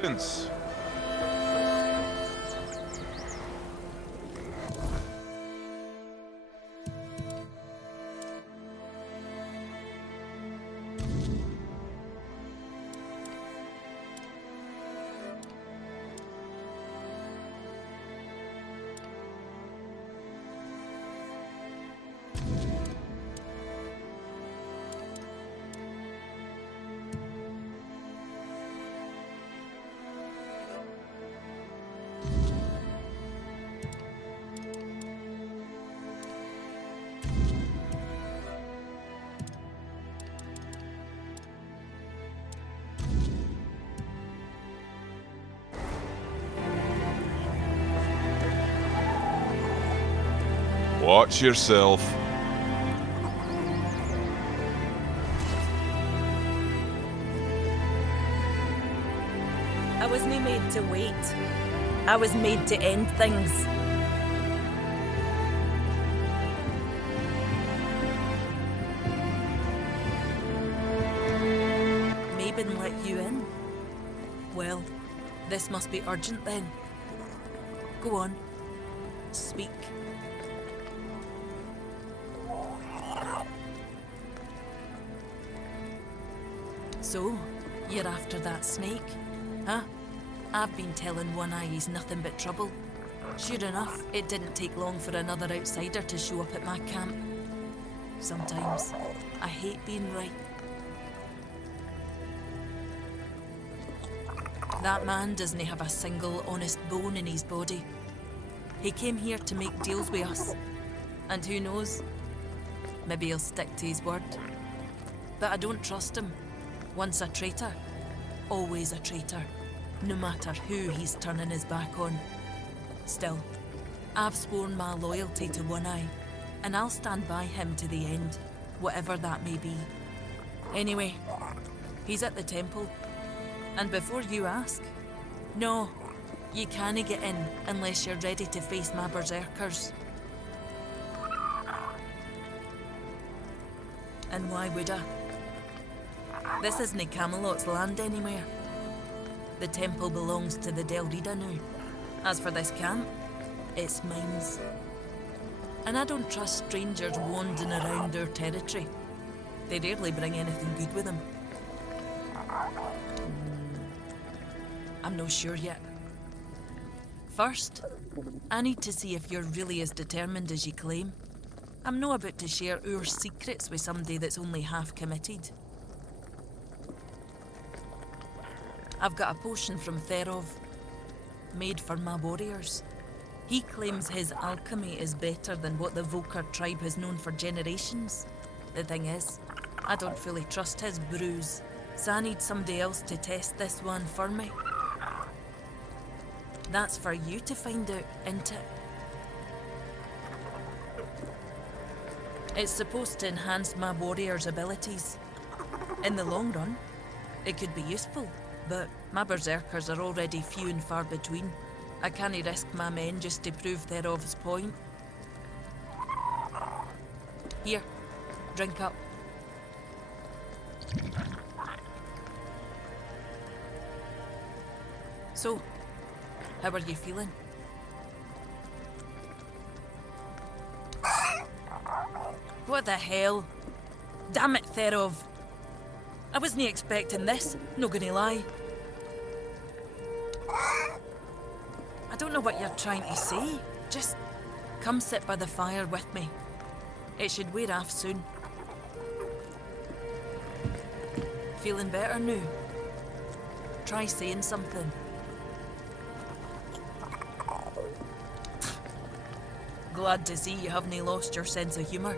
Vince. Watch yourself. I wasn't made to wait. I was made to end things. Mabin let you in? Well, this must be urgent then. Go on. Speak. So, you're after that snake, huh? I've been telling One Eye he's nothing but trouble. Sure enough, it didn't take long for another outsider to show up at my camp. Sometimes, I hate being right. That man doesn't have a single honest bone in his body. He came here to make deals with us. And who knows? Maybe he'll stick to his word. But I don't trust him. Once a traitor, always a traitor, no matter who he's turning his back on. Still, I've sworn my loyalty to One Eye, and I'll stand by him to the end, whatever that may be. Anyway, he's at the temple. And before you ask, no, you can't get in unless you're ready to face my berserkers. And why would I? This isn't Camelot's land anywhere. The temple belongs to the Del Rida now. As for this camp, it's mine. And I don't trust strangers wandering around their territory. They rarely bring anything good with them. I'm not sure yet. First, I need to see if you're really as determined as you claim. I'm not about to share our secrets with somebody that's only half committed. I've got a potion from Therov, made for my warriors. He claims his alchemy is better than what the Volker tribe has known for generations. The thing is, I don't fully trust his brews, so I need somebody else to test this one for me. That's for you to find out, isn't it? It's supposed to enhance my warriors' abilities. In the long run, it could be useful. But my berserkers are already few and far between. I can't risk my men just to prove Therov's point. Here, drink up. So, how are you feeling? What the hell? Damn it, Therov. I wasn't expecting this, not gonna lie. I don't know what you're trying to say. Just come sit by the fire with me. It should wear off soon. Feeling better now? Try saying something. Glad to see you haven't lost your sense of humour.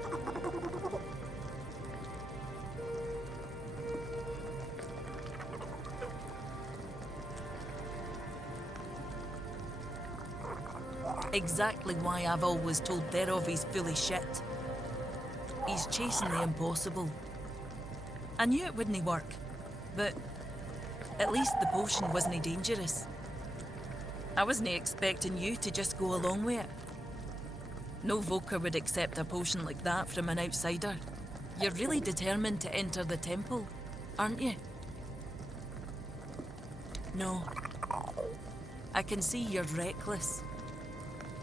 Exactly why I've always told Therov he's full of shit. He's chasing the impossible. I knew it wouldn't work, but at least the potion wasn't dangerous. I wasn't expecting you to just go along with it. No Volker would accept a potion like that from an outsider. You're really determined to enter the temple, aren't you? No, I can see you're reckless,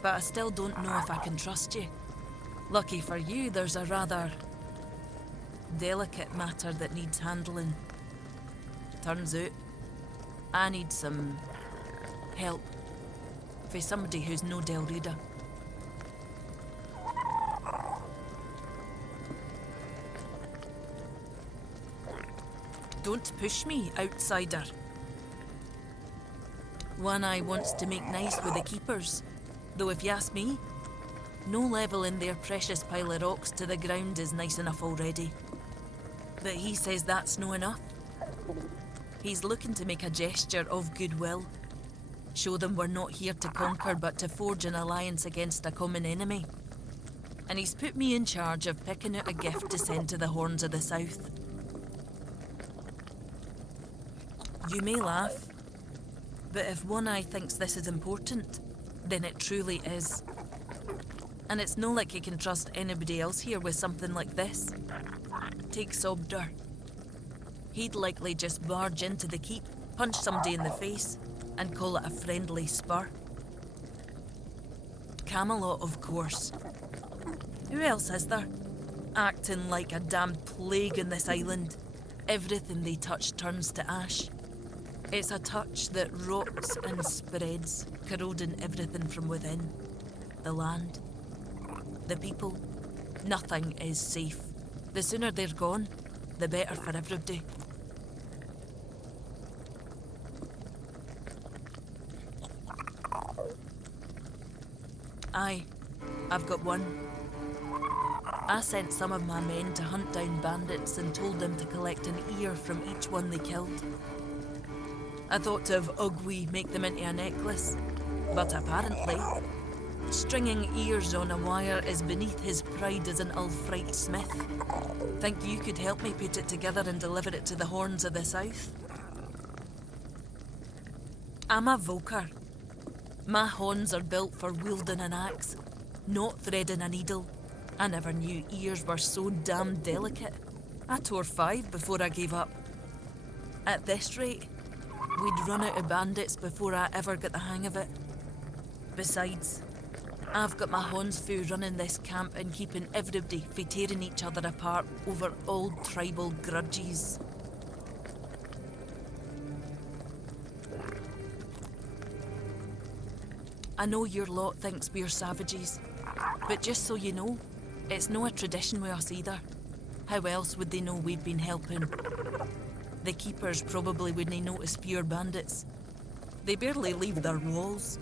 but I still don't know if I can trust you. Lucky for you, there's a rather delicate matter that needs handling. Turns out, I need some help for somebody who's no Del Reader. Don't push me, outsider. One Eye wants to make nice with the keepers, though if you ask me, no levelling their precious pile of rocks to the ground is nice enough already. But he says that's no enough. He's looking to make a gesture of goodwill. Show them we're not here to conquer but to forge an alliance against a common enemy. And he's put me in charge of picking out a gift to send to the Horns of the South. You may laugh, but if One Eye thinks this is important, then it truly is. And it's no like you can trust anybody else here with something like this. Take Sobder. He'd likely just barge into the keep, punch somebody in the face, and call it a friendly spur. Camelot, of course. Who else is there? Acting like a damn plague in this island. Everything they touch turns to ash. It's a touch that rots and spreads, corroding everything from within. The land, the people, nothing is safe. The sooner they're gone, the better for everybody. Aye, I've got one. I sent some of my men to hunt down bandits and told them to collect an ear from each one they killed. I thought of Ugwi make them into a necklace, but apparently, stringing ears on a wire is beneath his pride as an Ulfrite smith. Think you could help me put it together and deliver it to the Horns of the South? I'm a Voker. My horns are built for wielding an axe, not threading a needle. I never knew ears were so damn delicate. I tore 5 before I gave up. At this rate, we'd run out of bandits before I ever got the hang of it. Besides, I've got my horns fu running this camp and keeping everybody from tearing each other apart over old tribal grudges. I know your lot thinks we're savages, but just so you know, it's no a tradition with us either. How else would they know we've been helping? The keepers probably wouldn't notice fewer bandits. They barely leave their walls.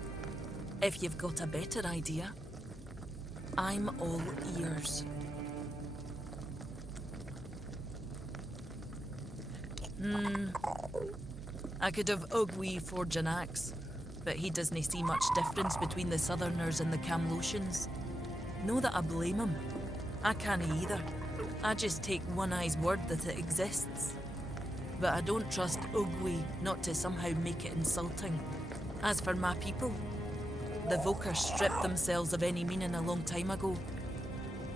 If you've got a better idea, I'm all ears. I could have Ugwi forge an axe, but he doesn't see much difference between the Southerners and the Camlotians. No that I blame him. I can't either. I just take One Eye's word that it exists. But I don't trust Ugwi not to somehow make it insulting. As for my people, the Voker stripped themselves of any meaning a long time ago.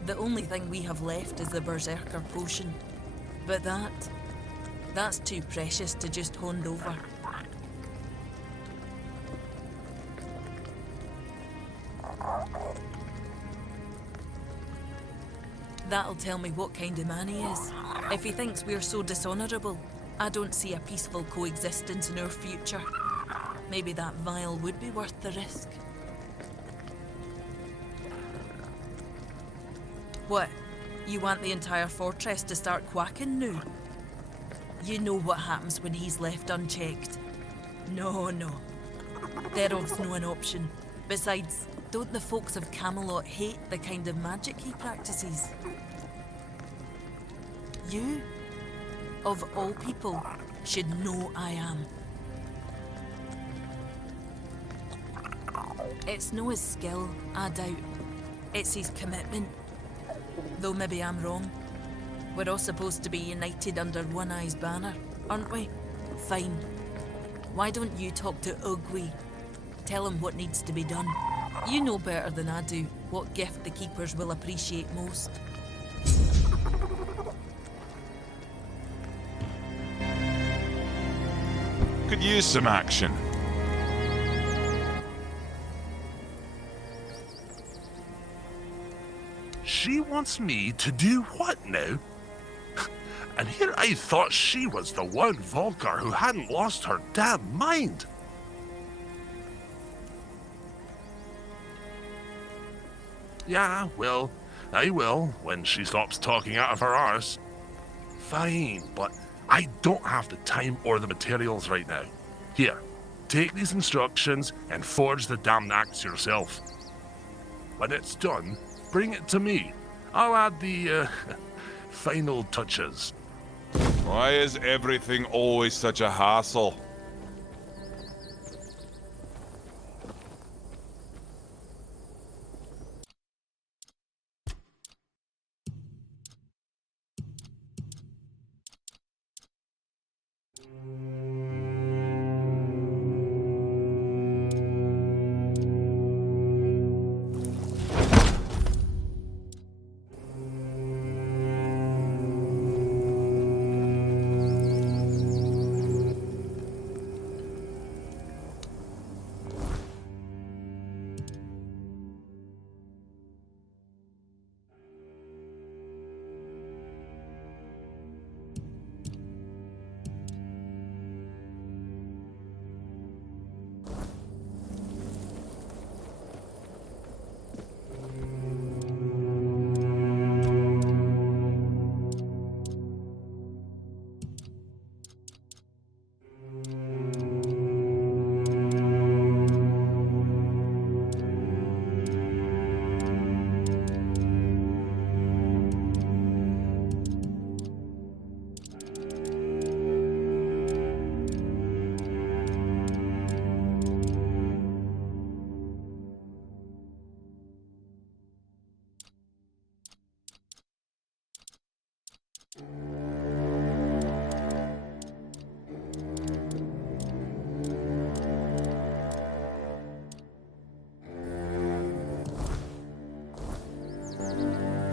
The only thing we have left is the Berserker potion. But that's too precious to just hand over. That'll tell me what kind of man he is. If he thinks we're so dishonourable, I don't see a peaceful coexistence in our future. Maybe that vial would be worth the risk. What? You want the entire fortress to start quacking now? You know what happens when he's left unchecked. No. Thereof's no an option. Besides, don't the folks of Camelot hate the kind of magic he practices? You, of all people, should know I am. It's no his skill, I doubt. It's his commitment. Though maybe I'm wrong. We're all supposed to be united under One Eye's banner, aren't we? Fine. Why don't you talk to Ugwi? Tell him what needs to be done. You know better than I do what gift the keepers will appreciate most. Could use some action. she wants me to do what now? And here I thought she was the one Volcar who hadn't lost her damn mind. Yeah, well, I will when she stops talking out of her arse. Fine, but I don't have the time or the materials right now. Here, take these instructions and forge the damned axe yourself. When it's done, bring it to me. I'll add the, final touches. Why is everything always such a hassle?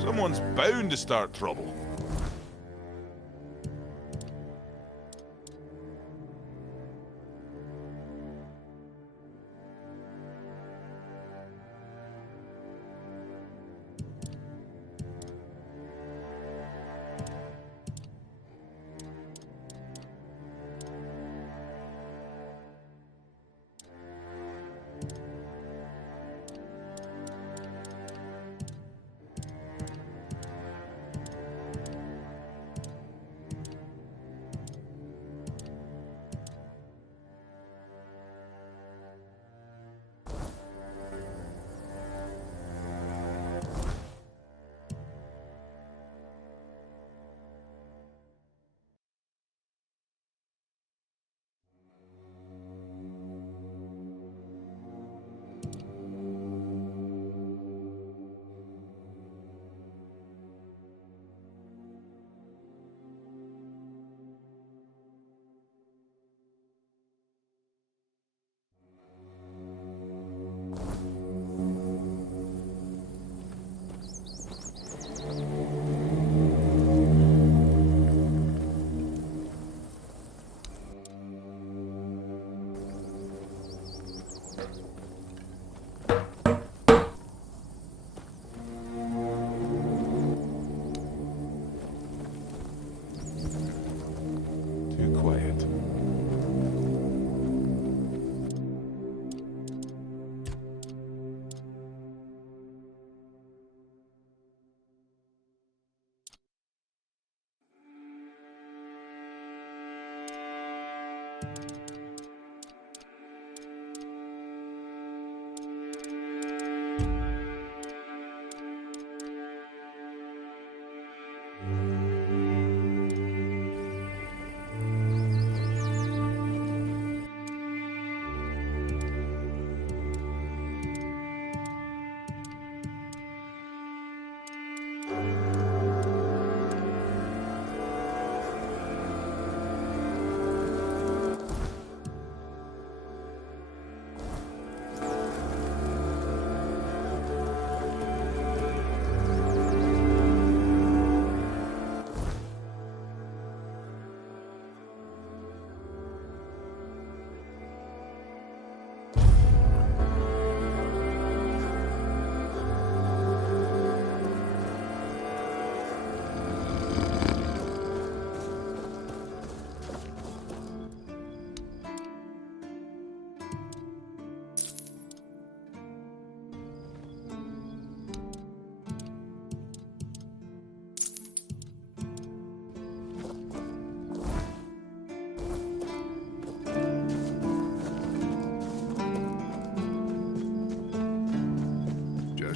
Someone's bound to start trouble.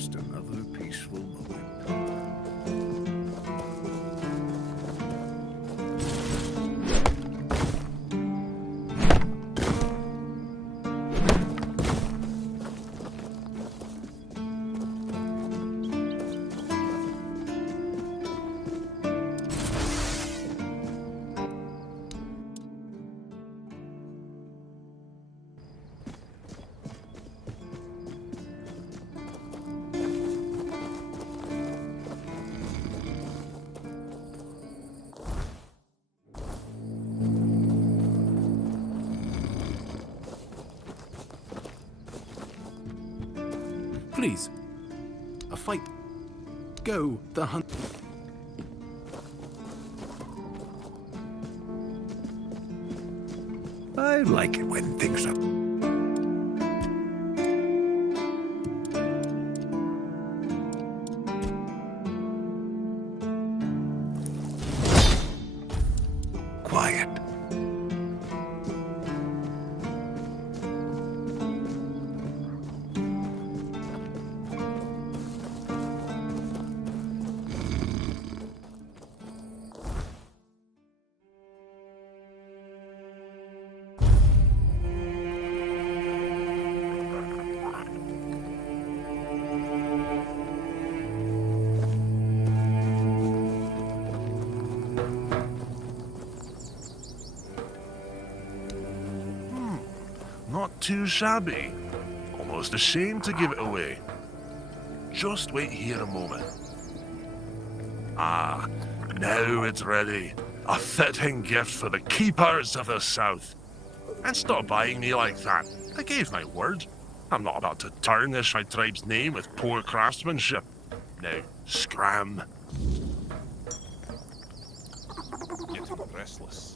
just another peaceful moment. Please. A fight. Go, the hunt. I like it when things are... quiet. Not too shabby. Almost ashamed to give it away. Just wait here a moment. Ah, now it's ready. A fitting gift for the keepers of the South. And stop eyeing me like that. I gave my word. I'm not about to tarnish my tribe's name with poor craftsmanship. Now, scram. Getting restless.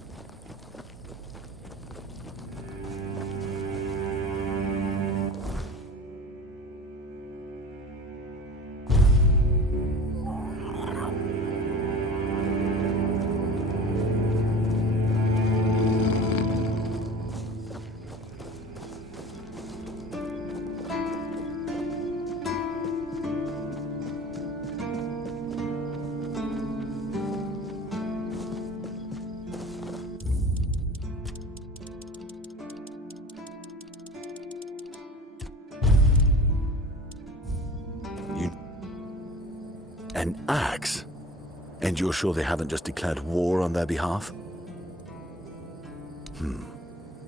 An axe? And you're sure they haven't just declared war on their behalf?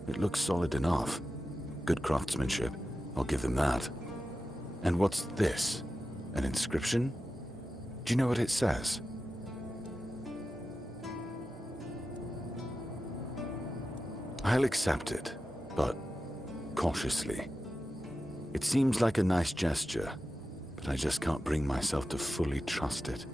It looks solid enough. Good craftsmanship. I'll give them that. And what's this? An inscription? Do you know what it says? I'll accept it, but cautiously. It seems like a nice gesture, but I just can't bring myself to fully trust it.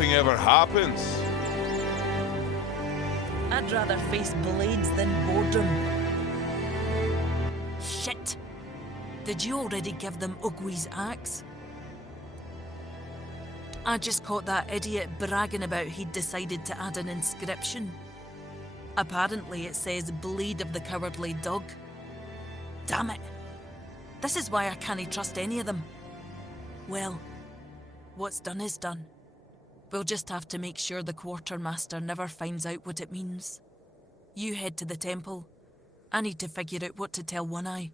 nothing ever happens. I'd rather face blades than boredom. Shit! Did you already give them Ugwi's axe? I just caught that idiot bragging about he'd decided to add an inscription. Apparently it says Blade of the Cowardly Dog. Damn it! This is why I can't trust any of them. Well, what's done is done. We'll just have to make sure the quartermaster never finds out what it means. You head to the temple. I need to figure out what to tell One Eye.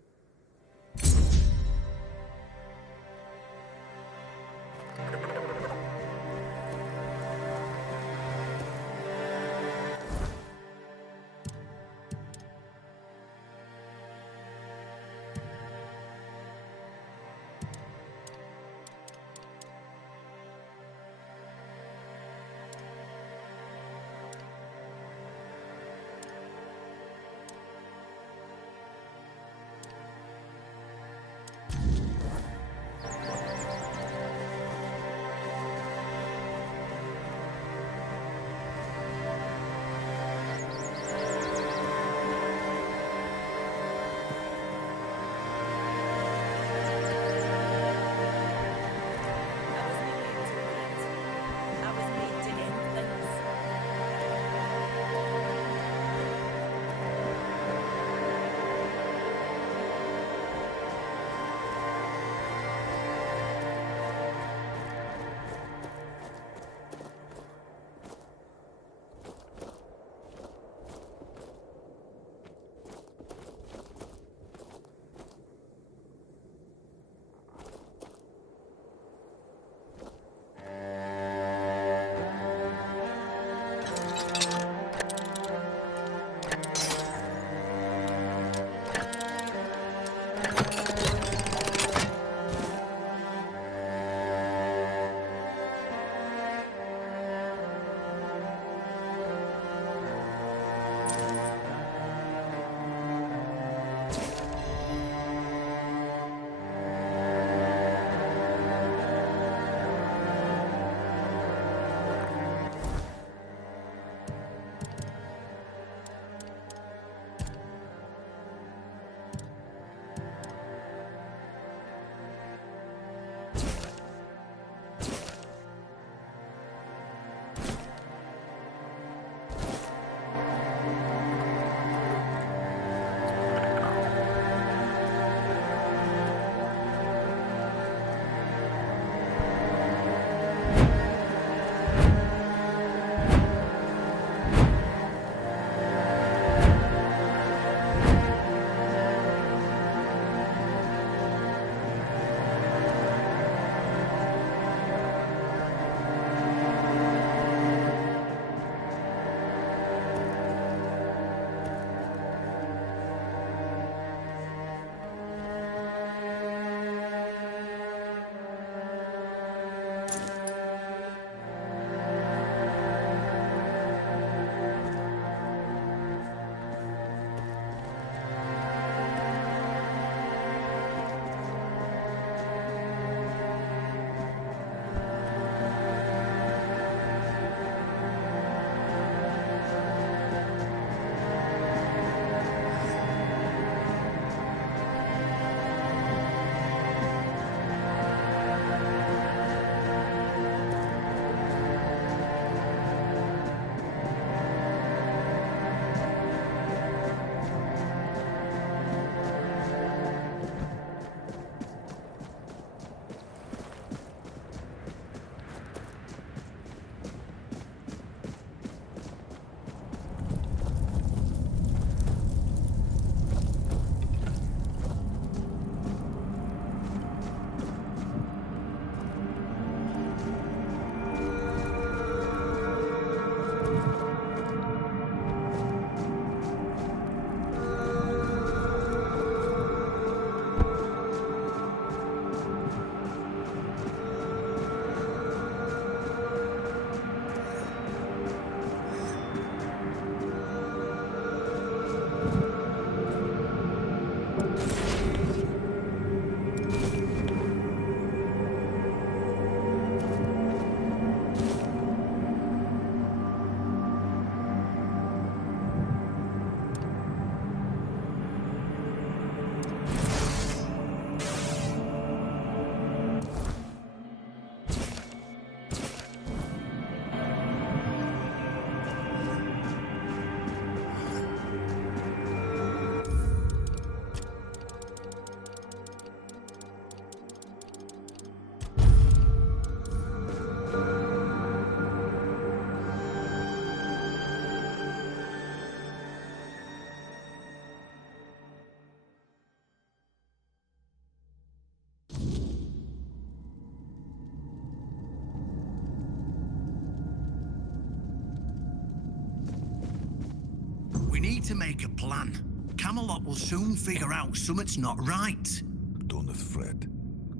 to make a plan. Camelot will soon figure out something's not right. Don't fret.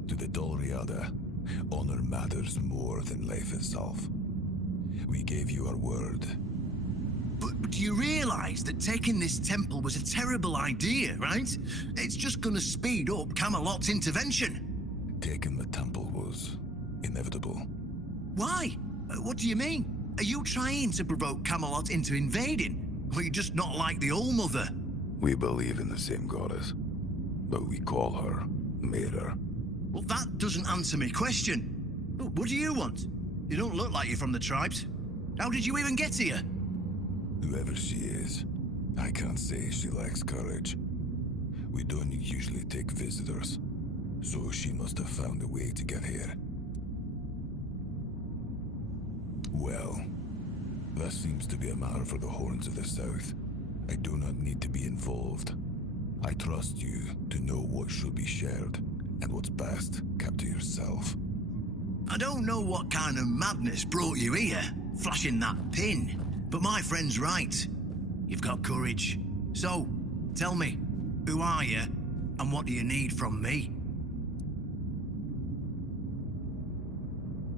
To the Dolriada, honor matters more than life itself. We gave you our word. But do you realize that taking this temple was a terrible idea, right? It's just gonna speed up Camelot's intervention. Taking the temple was inevitable. Why? What do you mean? Are you trying to provoke Camelot into invading? Or you just not like the All-Mother? We believe in the same goddess, but we call her Mera. Well, that doesn't answer my question. What do you want? You don't look like you're from the tribes. How did you even get here? Whoever she is, I can't say she lacks courage. We don't usually take visitors, so she must have found a way to get here. Well, that seems to be a matter for the Horns of the South. I do not need to be involved. I trust you to know what should be shared, and what's best kept to yourself. I don't know what kind of madness brought you here, flashing that pin, but my friend's right. You've got courage. So, tell me, who are you, and what do you need from me?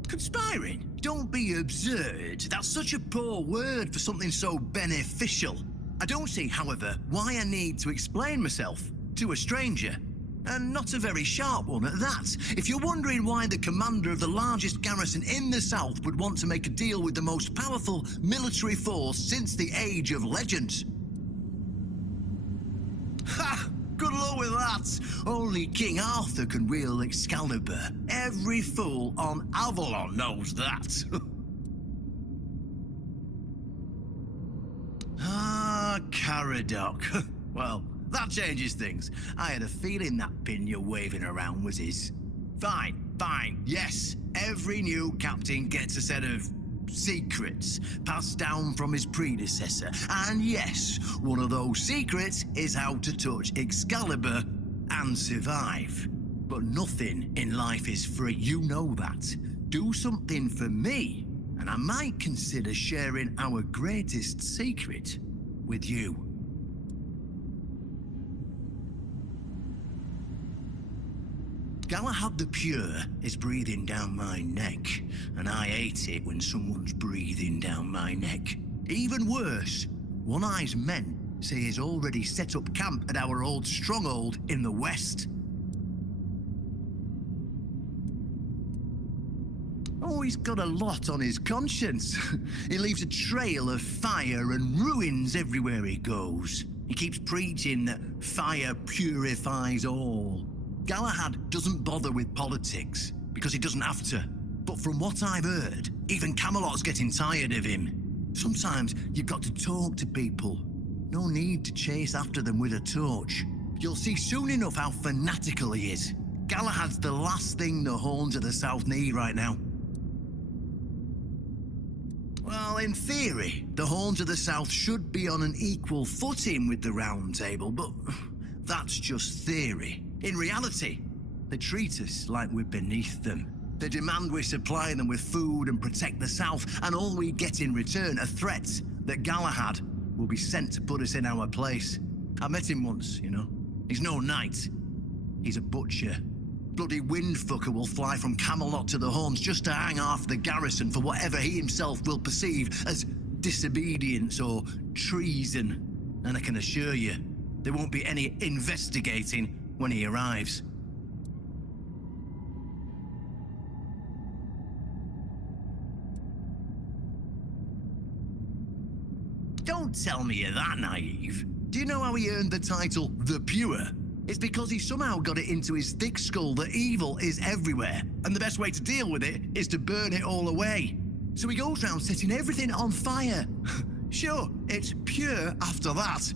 Conspiring? Don't be absurd. That's such a poor word for something so beneficial. I don't see, however, why I need to explain myself to a stranger. And not a very sharp one at that. If you're wondering why the commander of the largest garrison in the south would want to make a deal with the most powerful military force since the Age of Legends. Ha! Good luck with that. Only King Arthur can wield Excalibur. Every fool on Avalon knows that. Caradoc. Well, that changes things. I had a feeling that pin you're waving around was his. Fine, yes. Every new captain gets a set of secrets passed down from his predecessor. And yes, one of those secrets is how to touch Excalibur and survive. But nothing in life is free, you know that. Do something for me, and I might consider sharing our greatest secret with you. Galahad the Pure is breathing down my neck, and I hate it when someone's breathing down my neck. Even worse, One Eye's men say he's already set up camp at our old stronghold in the west. Oh, he's got a lot on his conscience. He leaves a trail of fire and ruins everywhere he goes. He keeps preaching that fire purifies all. Galahad doesn't bother with politics, because he doesn't have to. But from what I've heard, even Camelot's getting tired of him. Sometimes you've got to talk to people. No need to chase after them with a torch. You'll see soon enough how fanatical he is. Galahad's the last thing the Horns of the South need right now. Well, in theory, the Horns of the South should be on an equal footing with the Round Table, but that's just theory. In reality, they treat us like we're beneath them. They demand we supply them with food and protect the South, and all we get in return are threats that Galahad will be sent to put us in our place. I met him once, you know. He's no knight. He's a butcher. Bloody windfucker will fly from Camelot to the Horns just to hang half the garrison for whatever he himself will perceive as disobedience or treason. And I can assure you, there won't be any investigating when he arrives. Don't tell me you're that naive. Do you know how he earned the title The Pure? It's because he somehow got it into his thick skull that evil is everywhere, and the best way to deal with it is to burn it all away. So he goes round setting everything on fire. Sure, it's pure after that,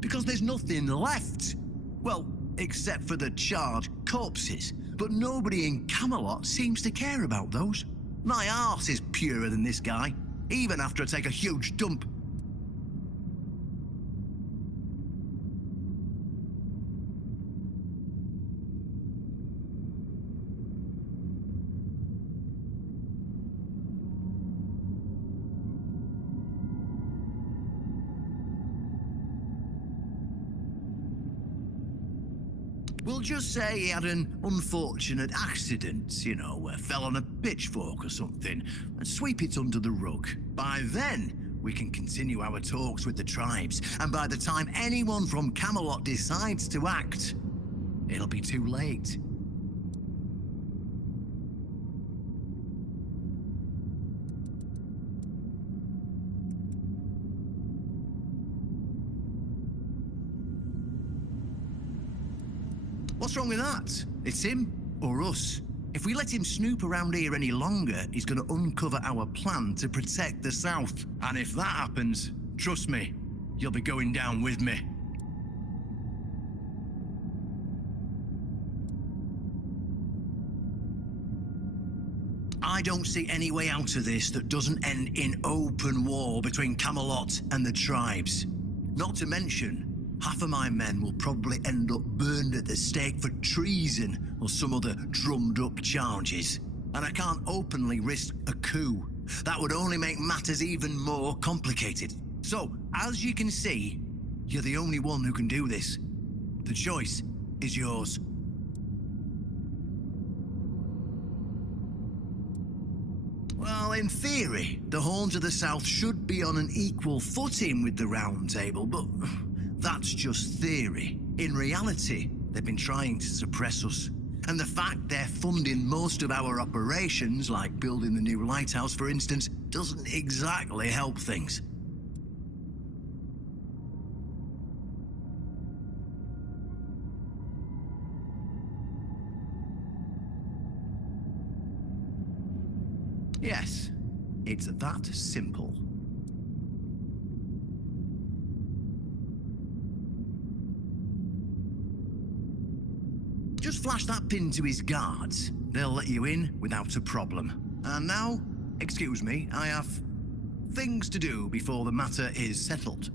because there's nothing left. Well, except for the charred corpses. But nobody in Camelot seems to care about those. My arse is purer than this guy, even after I take a huge dump. We'll just say he had an unfortunate accident, fell on a pitchfork or something, and sweep it under the rug. By then, we can continue our talks with the tribes, and by the time anyone from Camelot decides to act, it'll be too late. What's wrong with that? It's him or us. If we let him snoop around here any longer, he's going to uncover our plan to protect the South. And if that happens, trust me, you'll be going down with me. I don't see any way out of this that doesn't end in open war between Camelot and the tribes. Not to mention, half of my men will probably end up burned at the stake for treason or some other drummed-up charges. And I can't openly risk a coup. That would only make matters even more complicated. So, as you can see, you're the only one who can do this. The choice is yours. Well, in theory, the Horns of the South should be on an equal footing with the Round Table, but that's just theory. In reality, they've been trying to suppress us. And the fact they're funding most of our operations, like building the new lighthouse, for instance, doesn't exactly help things. Yes, it's that simple. Just flash that pin to his guards. They'll let you in without a problem. And now, excuse me, I have things to do before the matter is settled.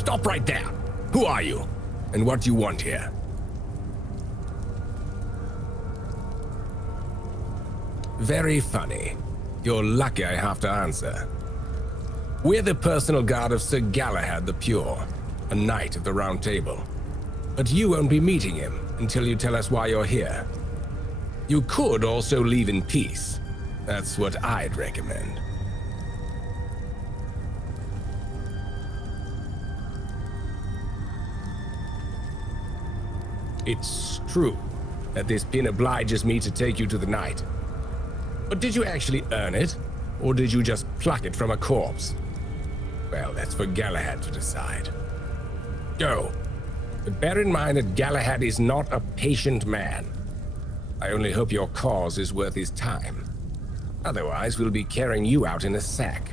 Stop right there. Who are you? And what do you want here? Very funny. You're lucky I have to answer. We're the personal guard of Sir Galahad the Pure, a knight of the Round Table. But you won't be meeting him until you tell us why you're here. You could also leave in peace. That's what I'd recommend. It's true that this pin obliges me to take you to the knight. But did you actually earn it, or did you just pluck it from a corpse? Well, that's for Galahad to decide. Go. But bear in mind that Galahad is not a patient man. I only hope your cause is worth his time. Otherwise, we'll be carrying you out in a sack.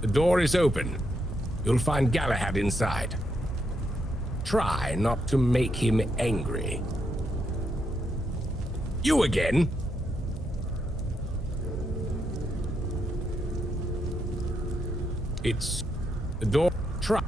The door is open. You'll find Galahad inside. Try not to make him angry. You again? It's the door. Try.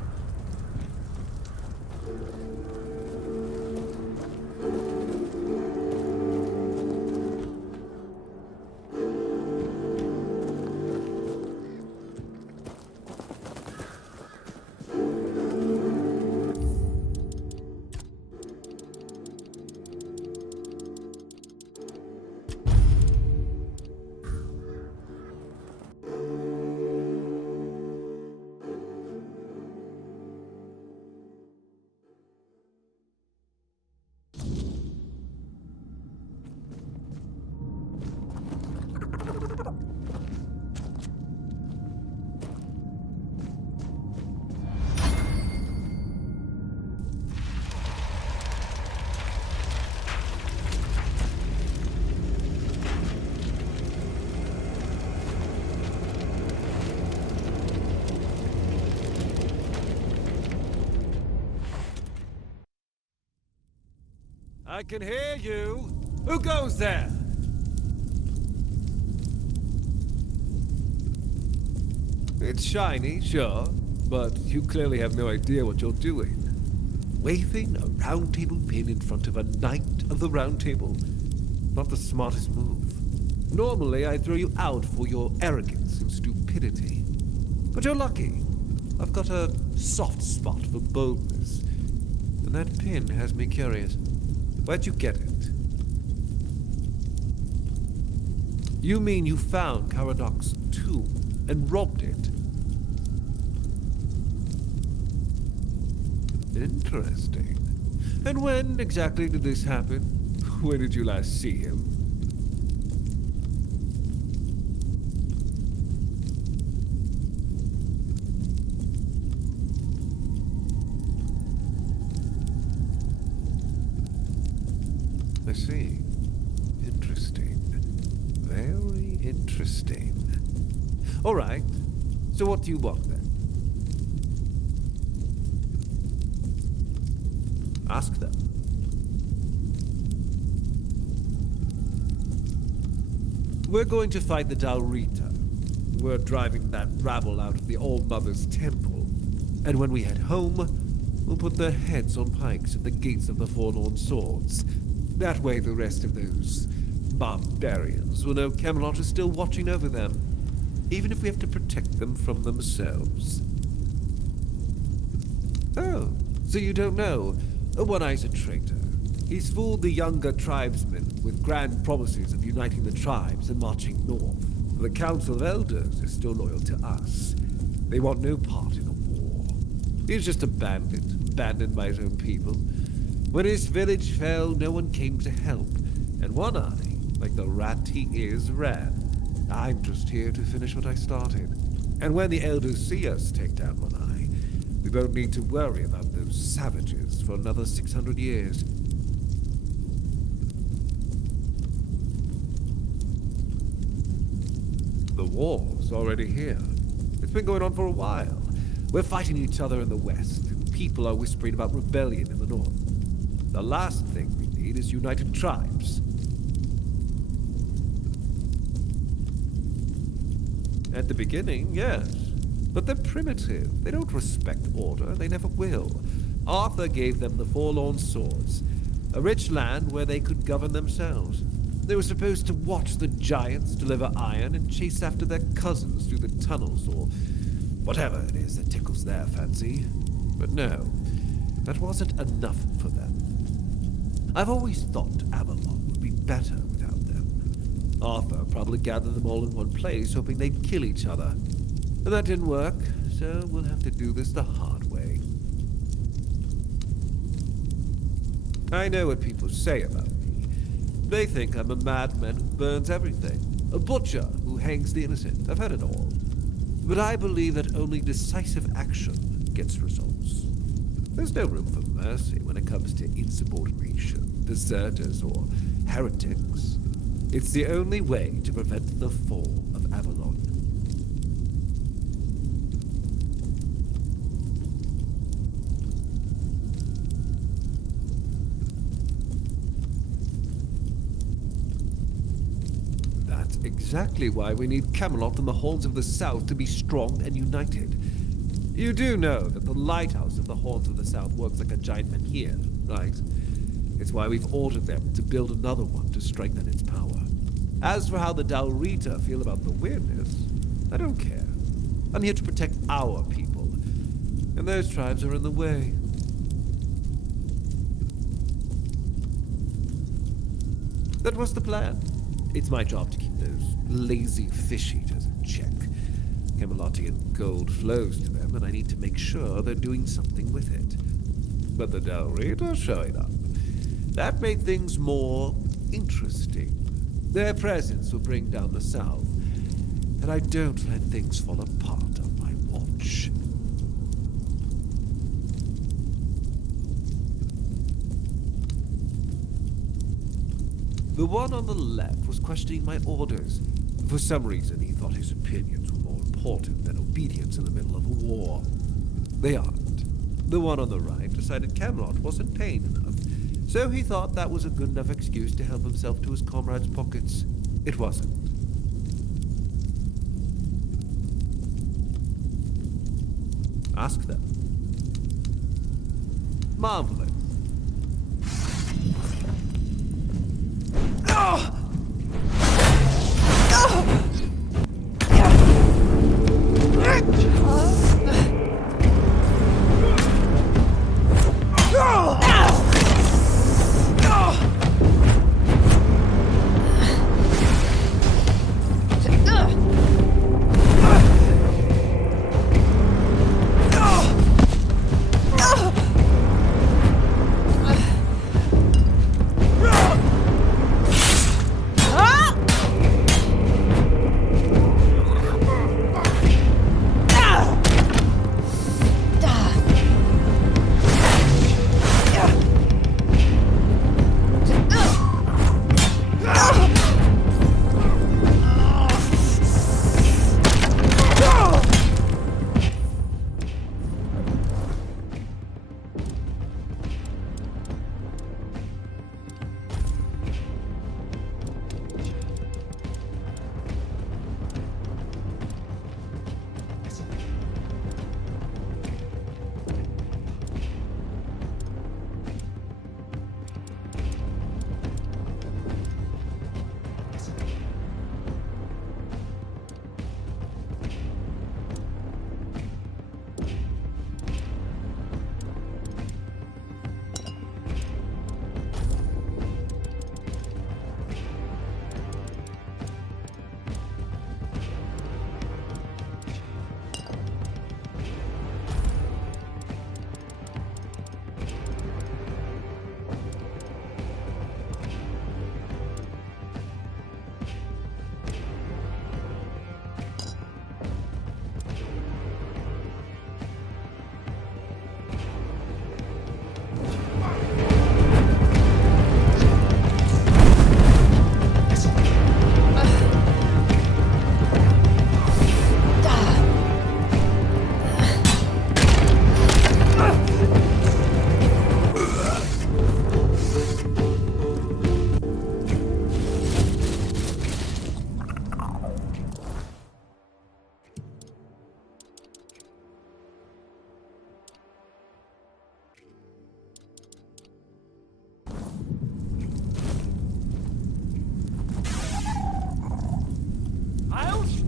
I can hear you. Who goes there? It's shiny, sure, but you clearly have no idea what you're doing. Waving a round table pin in front of a knight of the round table. Not the smartest move. Normally, I'd throw you out for your arrogance and stupidity. But you're lucky. I've got a soft spot for boldness. And that pin has me curious. Where'd you get it? You mean you found Caradoc's tomb and robbed it? Interesting. And when exactly did this happen? When did you last see him? I see. Interesting. Very interesting. All right. So what do you want then? Ask them. We're going to fight the Dalrita. We're driving that rabble out of the All-Mother's temple. And when we head home, we'll put their heads on pikes at the gates of the Forlorn Swords. That way the rest of those barbarians will know Camelot is still watching over them, even if we have to protect them from themselves. Oh, so you don't know? One Eye's a traitor. He's fooled the younger tribesmen with grand promises of uniting the tribes and marching north. The Council of Elders is still loyal to us. They want no part in a war. He's just a bandit, abandoned by his own people. When his village fell, no one came to help, and One Eye, like the rat he is, ran. I'm just here to finish what I started. And when the Elders see us take down One Eye, we won't need to worry about those savages for another 600 years. The war's already here. It's been going on for a while. We're fighting each other in the west, and people are whispering about rebellion in the north. The last thing we need is united tribes. At the beginning, yes. But they're primitive. They don't respect order. They never will. Arthur gave them the forlorn swords, a rich land where they could govern themselves. They were supposed to watch the giants deliver iron and chase after their cousins through the tunnels or whatever it is that tickles their fancy. But no, that wasn't enough for them. I've always thought Avalon would be better without them. Arthur probably gathered them all in one place, hoping they'd kill each other. But that didn't work, so we'll have to do this the hard way. I know what people say about me. They think I'm a madman who burns everything, a butcher who hangs the innocent. I've heard it all. But I believe that only decisive action gets results. There's no room for mercy when it comes to insubordination, deserters, or heretics. It's the only way to prevent the fall of Avalon. That's exactly why we need Camelot and the Horns of the South to be strong and united. You do know that the lighthouse of the Horns of the South works like a giant menhir, right? It's why we've ordered them to build another one to strengthen its power. As for how the Dalrita feel about the weirdness, I don't care. I'm here to protect our people, and those tribes are in the way. That was the plan. It's my job to keep those lazy fish eaters in check. Camelotian gold flows to them, and I need to make sure they're doing something with it. But the Dalrita showing up. That made things more interesting. Their presence will bring down the South, and I don't let things fall apart on my watch. The one on the left was questioning my orders. For some reason, he thought his opinions were more important than obedience in the middle of a war. They aren't. The one on the right decided Camelot wasn't paying enough, so he thought that was a good enough excuse to help himself to his comrades' pockets. It wasn't. Ask them. Marvelous.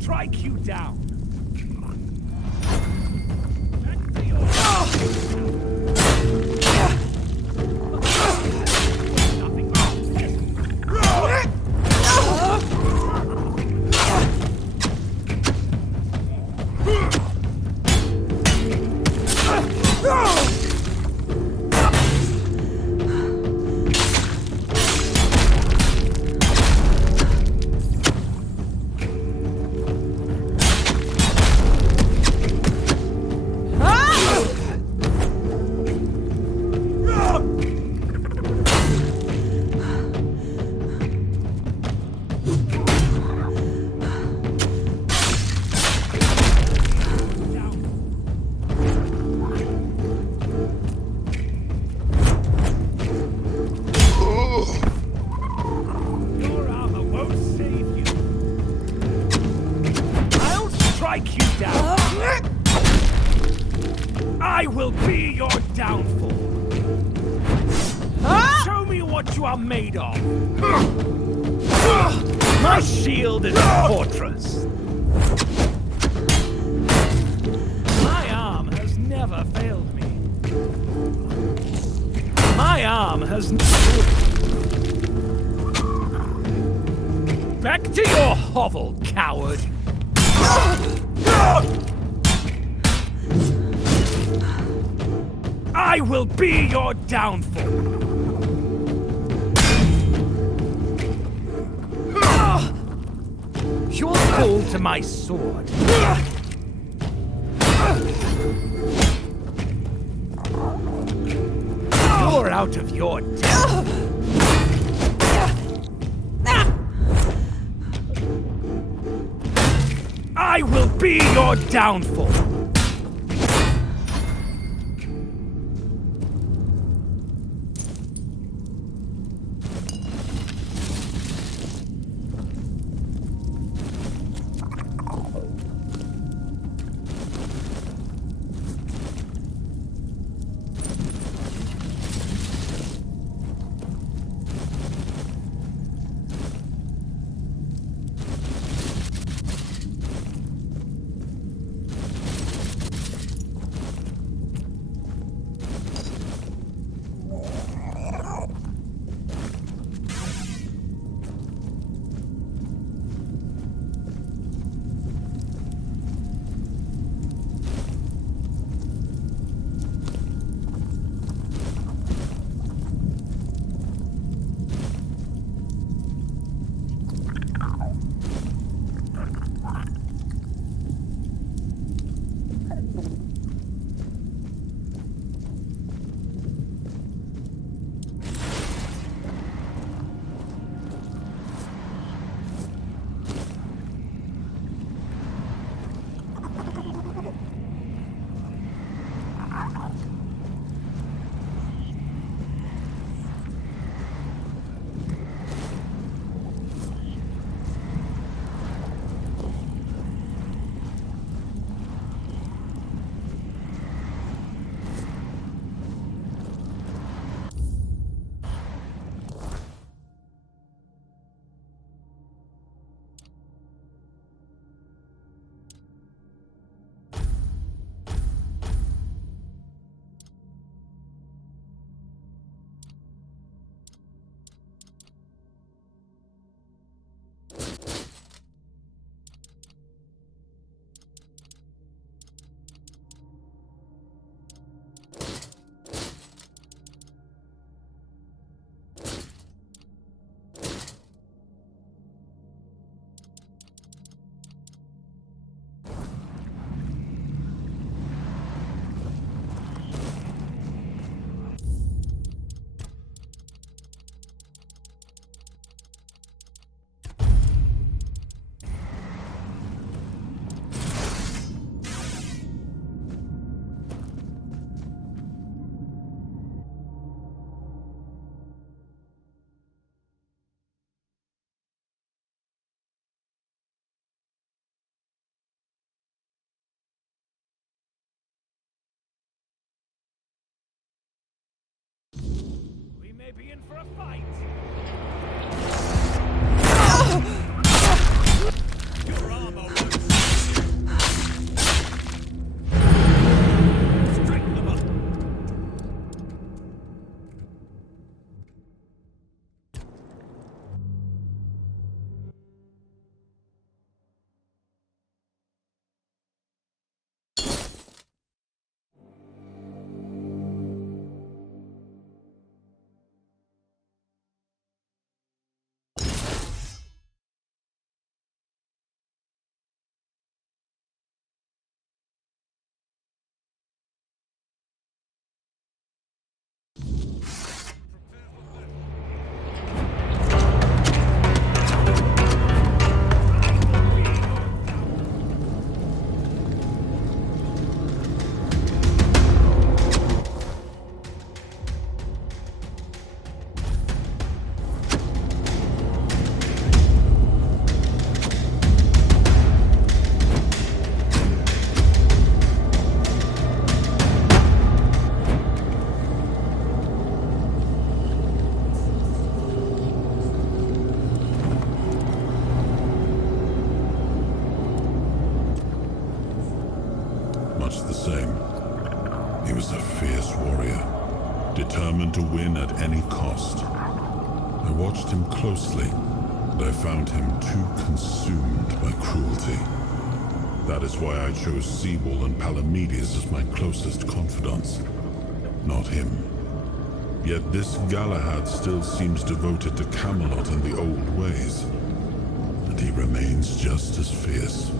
strike you down. I will be your downfall. Show me what you are made of. My shield is a fortress. My arm has never failed me. My arm has Back to your hovel, coward. I will be your downfall. You'll fall to my sword. You're out of your depth. I will be your downfall. May be in for a fight. Your armor won't to win at any cost. I watched him closely, but I found him too consumed by cruelty. That is why I chose Sebel and Palamedes as my closest confidants, not him. Yet this Galahad still seems devoted to Camelot and the old ways, and he remains just as fierce.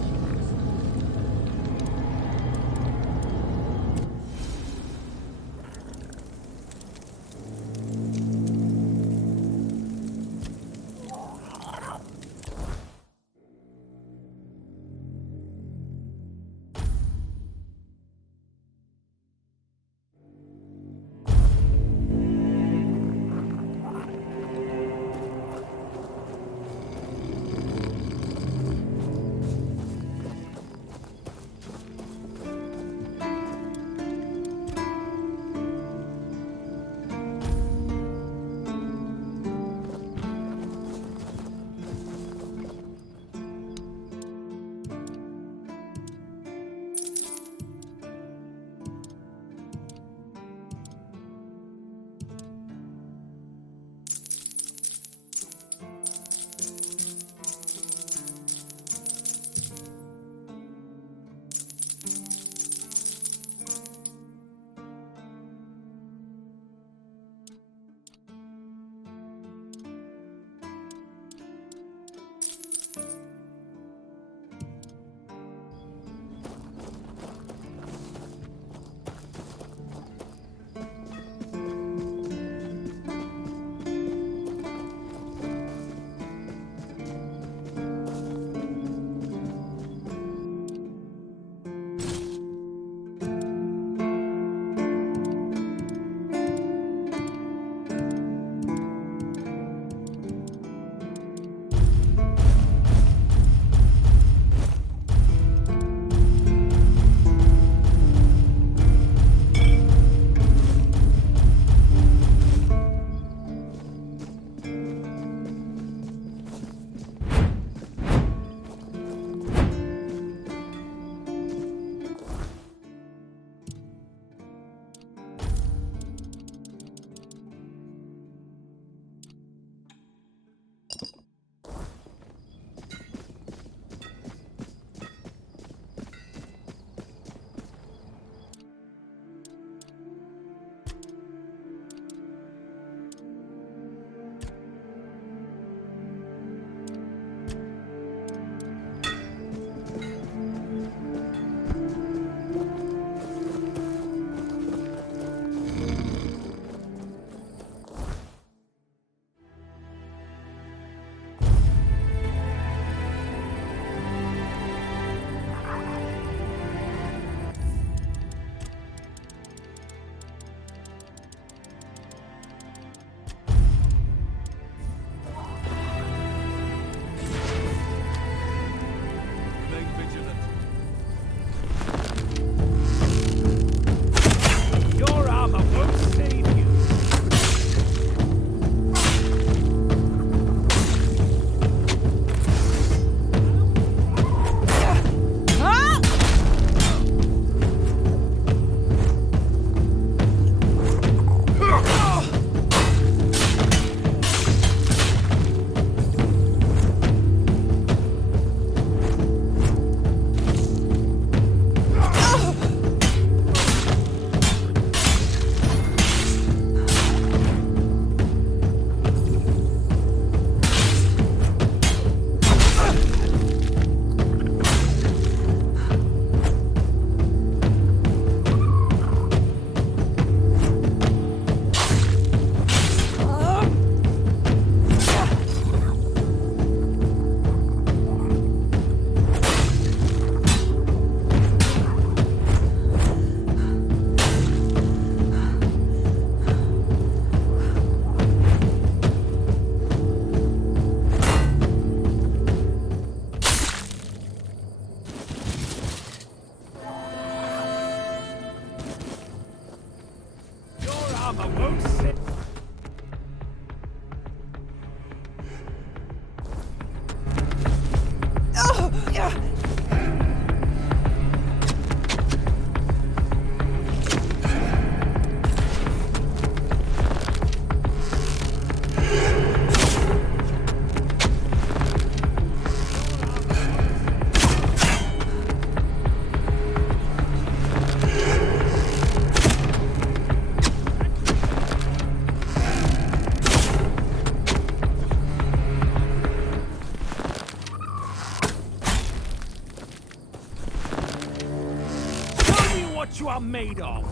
are made of.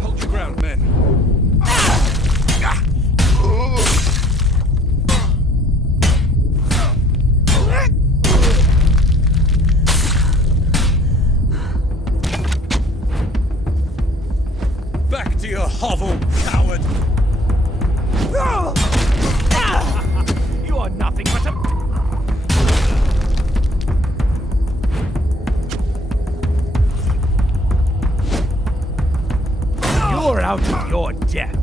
Hold your ground, men. Back to your hovel, coward! You are nothing but a... You're out of your depth.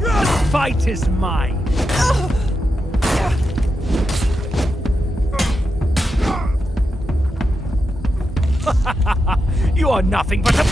The fight is mine. You are nothing but a...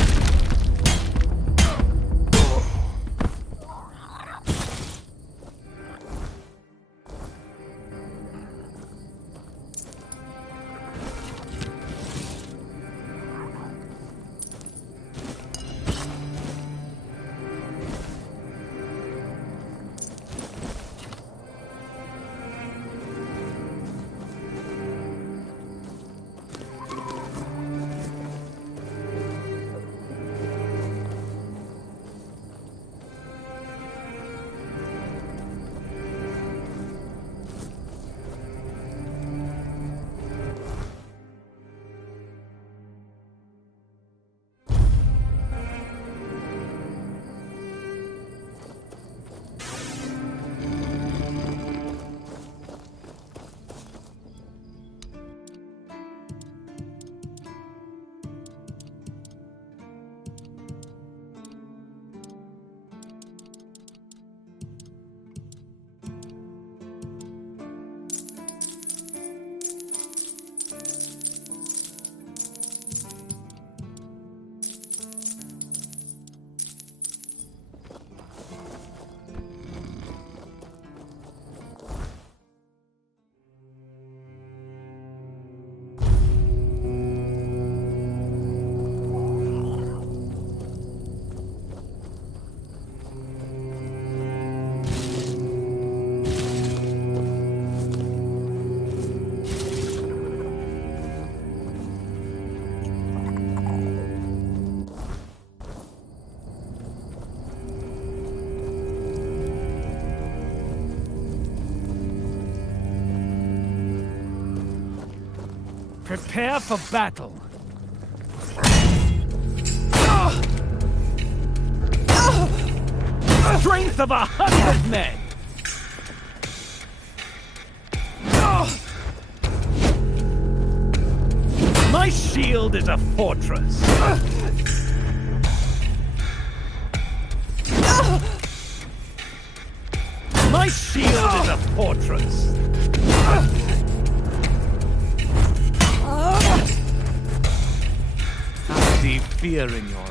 Prepare for battle. Strength of 100 men. My shield is a fortress. My shield is a fortress. I see fear in your eyes.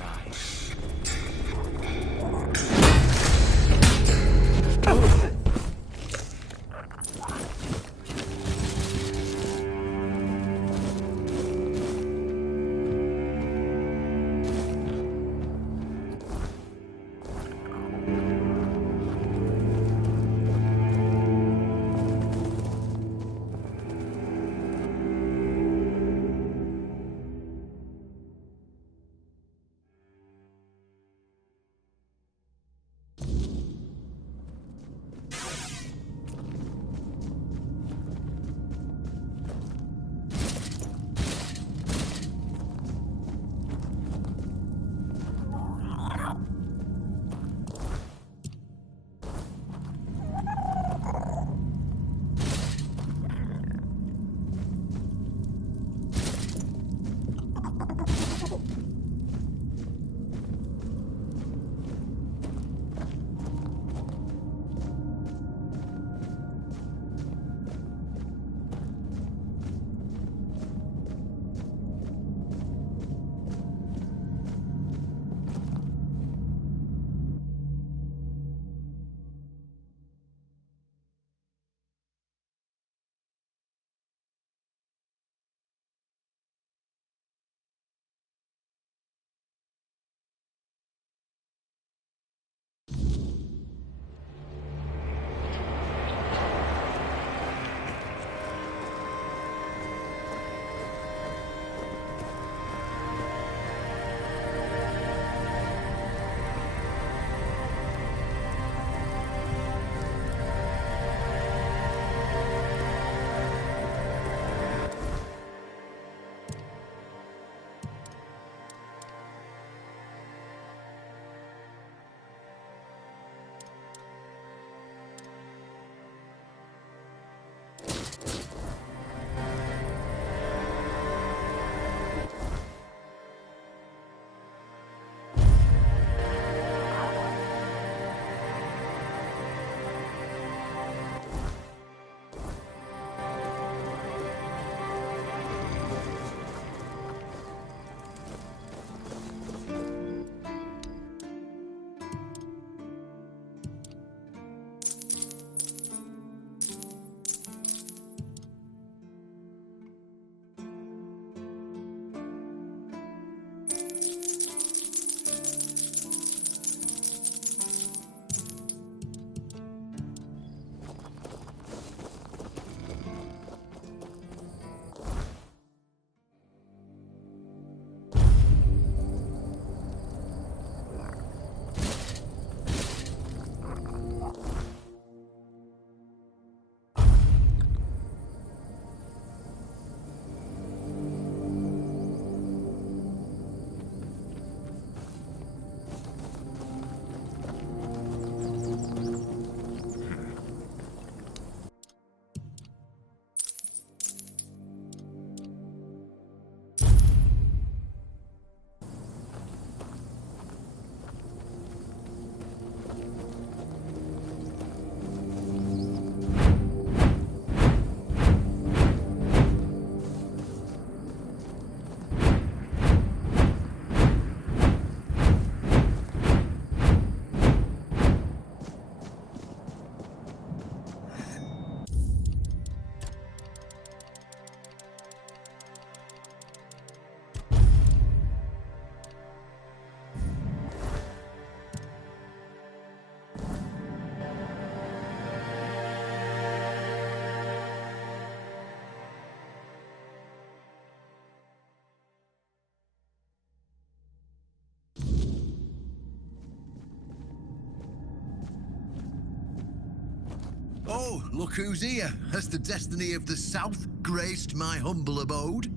Oh, look who's here. Has the destiny of the South graced my humble abode?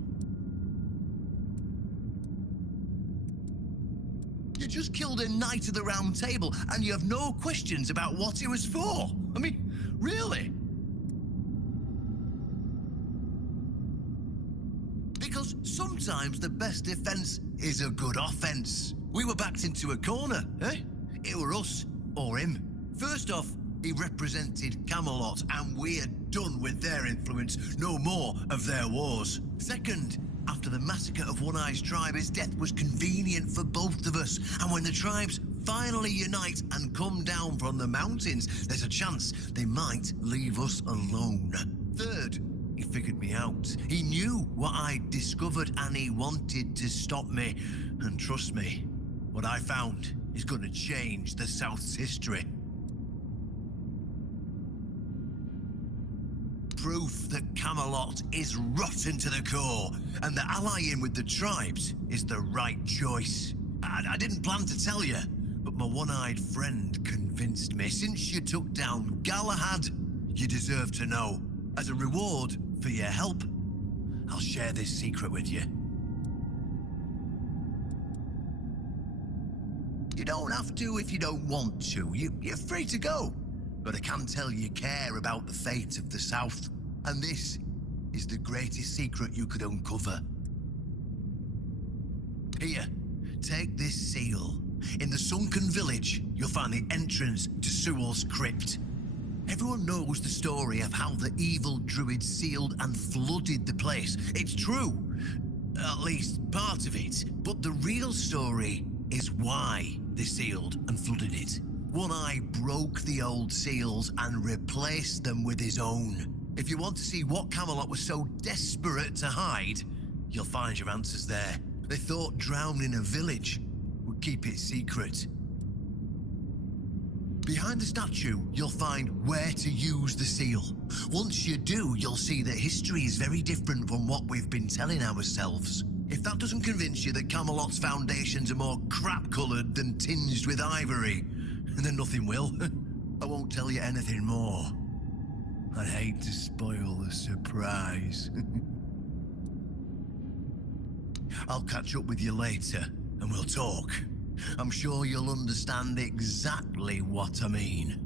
You just killed a knight of the Round Table, and you have no questions about what it was for. I mean, really? Because sometimes the best defense is a good offense. We were backed into a corner, eh? It were us or him. First off, he represented Camelot, and we're done with their influence, no more of their wars. Second, after the massacre of One Eye's tribe, his death was convenient for both of us. And when the tribes finally unite and come down from the mountains, there's a chance they might leave us alone. Third, he figured me out. He knew what I'd discovered, and he wanted to stop me. And trust me, what I found is going to change the South's history. Proof that Camelot is rotten to the core, and that allying with the tribes is the right choice. I didn't plan to tell you, but my one-eyed friend convinced me. Since you took down Galahad, you deserve to know. As a reward for your help, I'll share this secret with you. You don't have to if you don't want to. You're free to go. But I can tell you care about the fate of the South. And this is the greatest secret you could uncover. Here, take this seal. In the sunken village, you'll find the entrance to Sewell's crypt. Everyone knows the story of how the evil druids sealed and flooded the place. It's true. At least part of it. But the real story is why they sealed and flooded it. One Eye broke the old seals and replaced them with his own. If you want to see what Camelot was so desperate to hide, you'll find your answers there. They thought drowning a village would keep it secret. Behind the statue, you'll find where to use the seal. Once you do, you'll see that history is very different from what we've been telling ourselves. If that doesn't convince you that Camelot's foundations are more crap-coloured than tinged with ivory, then nothing will. I won't tell you anything more. I'd hate to spoil the surprise. I'll catch up with you later, and we'll talk. I'm sure you'll understand exactly what I mean.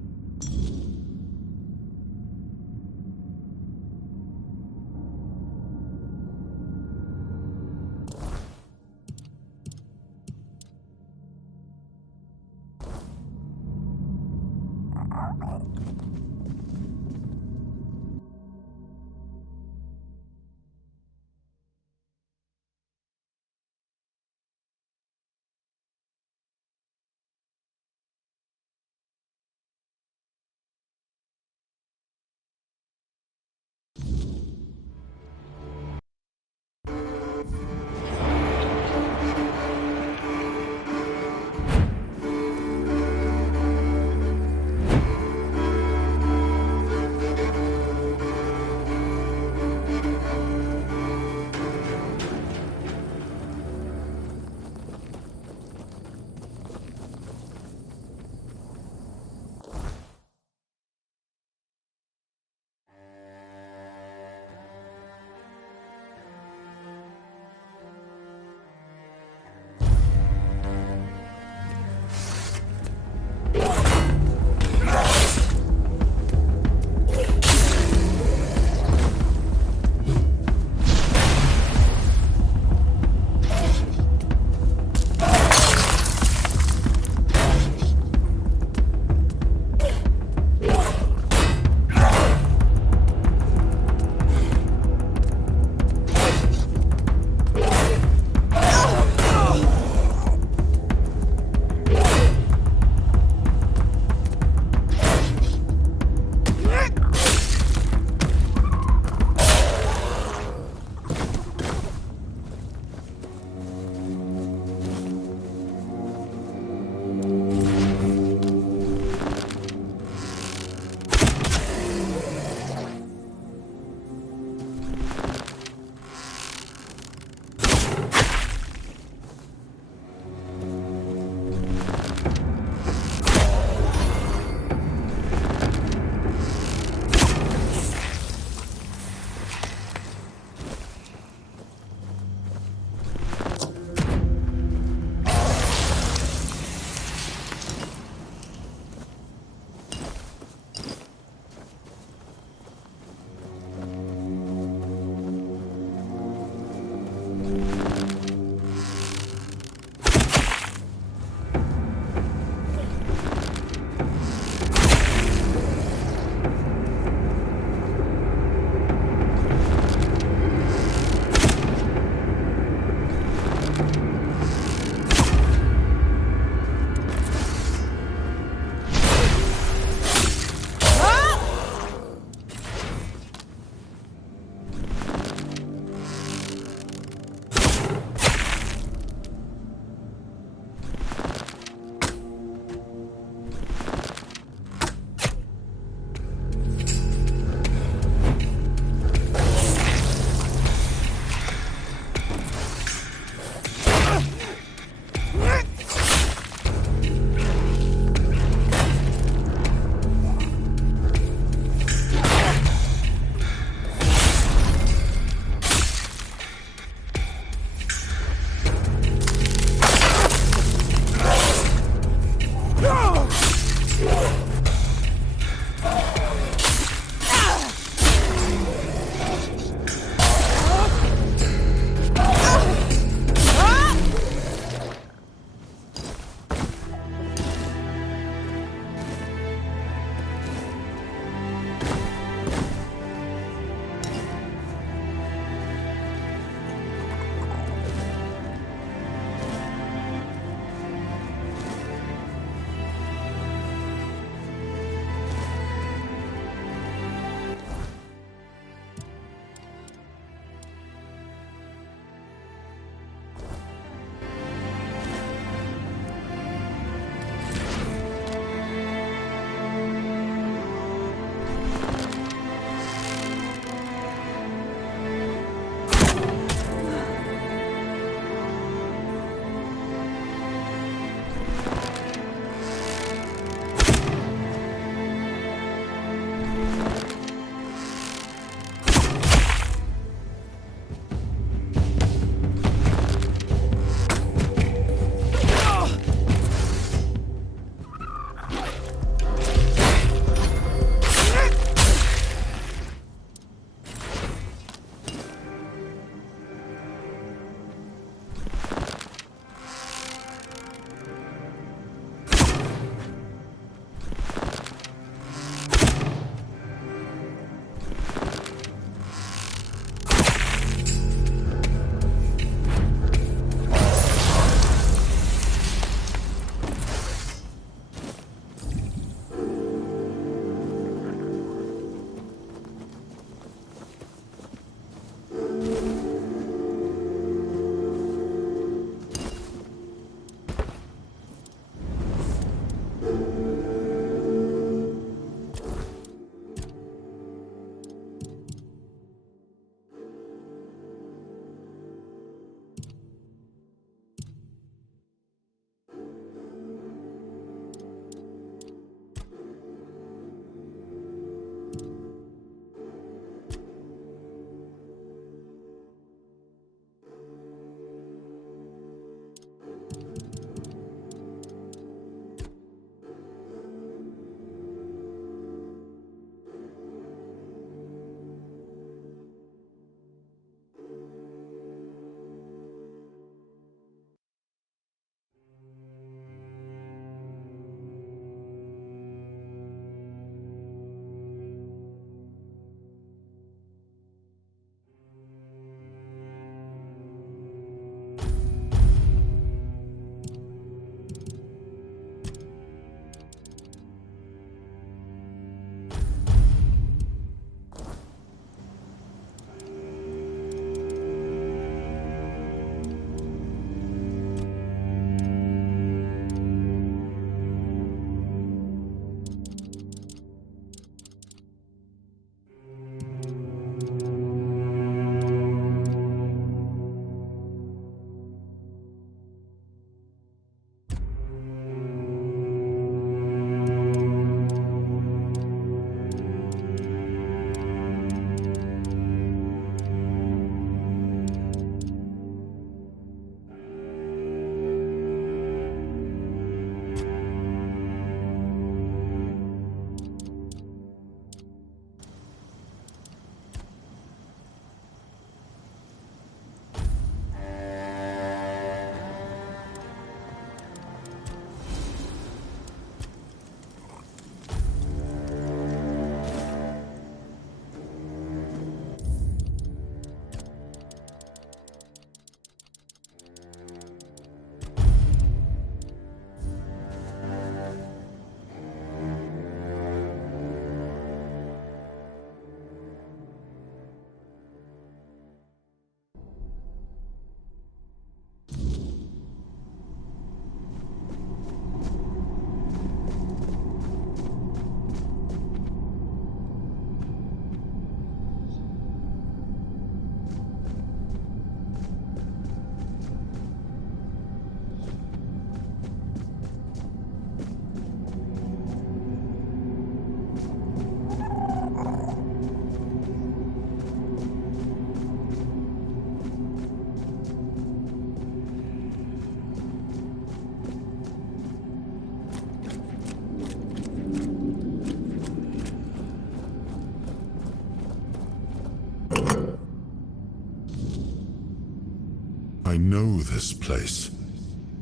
know this place.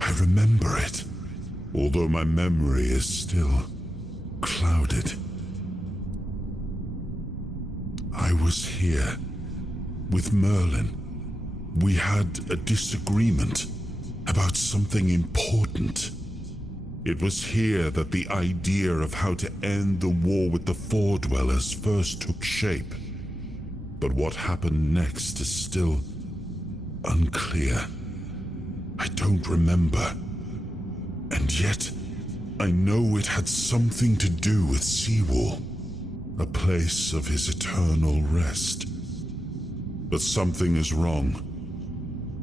I remember it, although my memory is still clouded. I was here with Merlin. We had a disagreement about something important. It was here that the idea of how to end the war with the Four Dwellers first took shape. But what happened next is still unclear. I don't remember. And yet, I know it had something to do with Seawall, a place of his eternal rest. But something is wrong.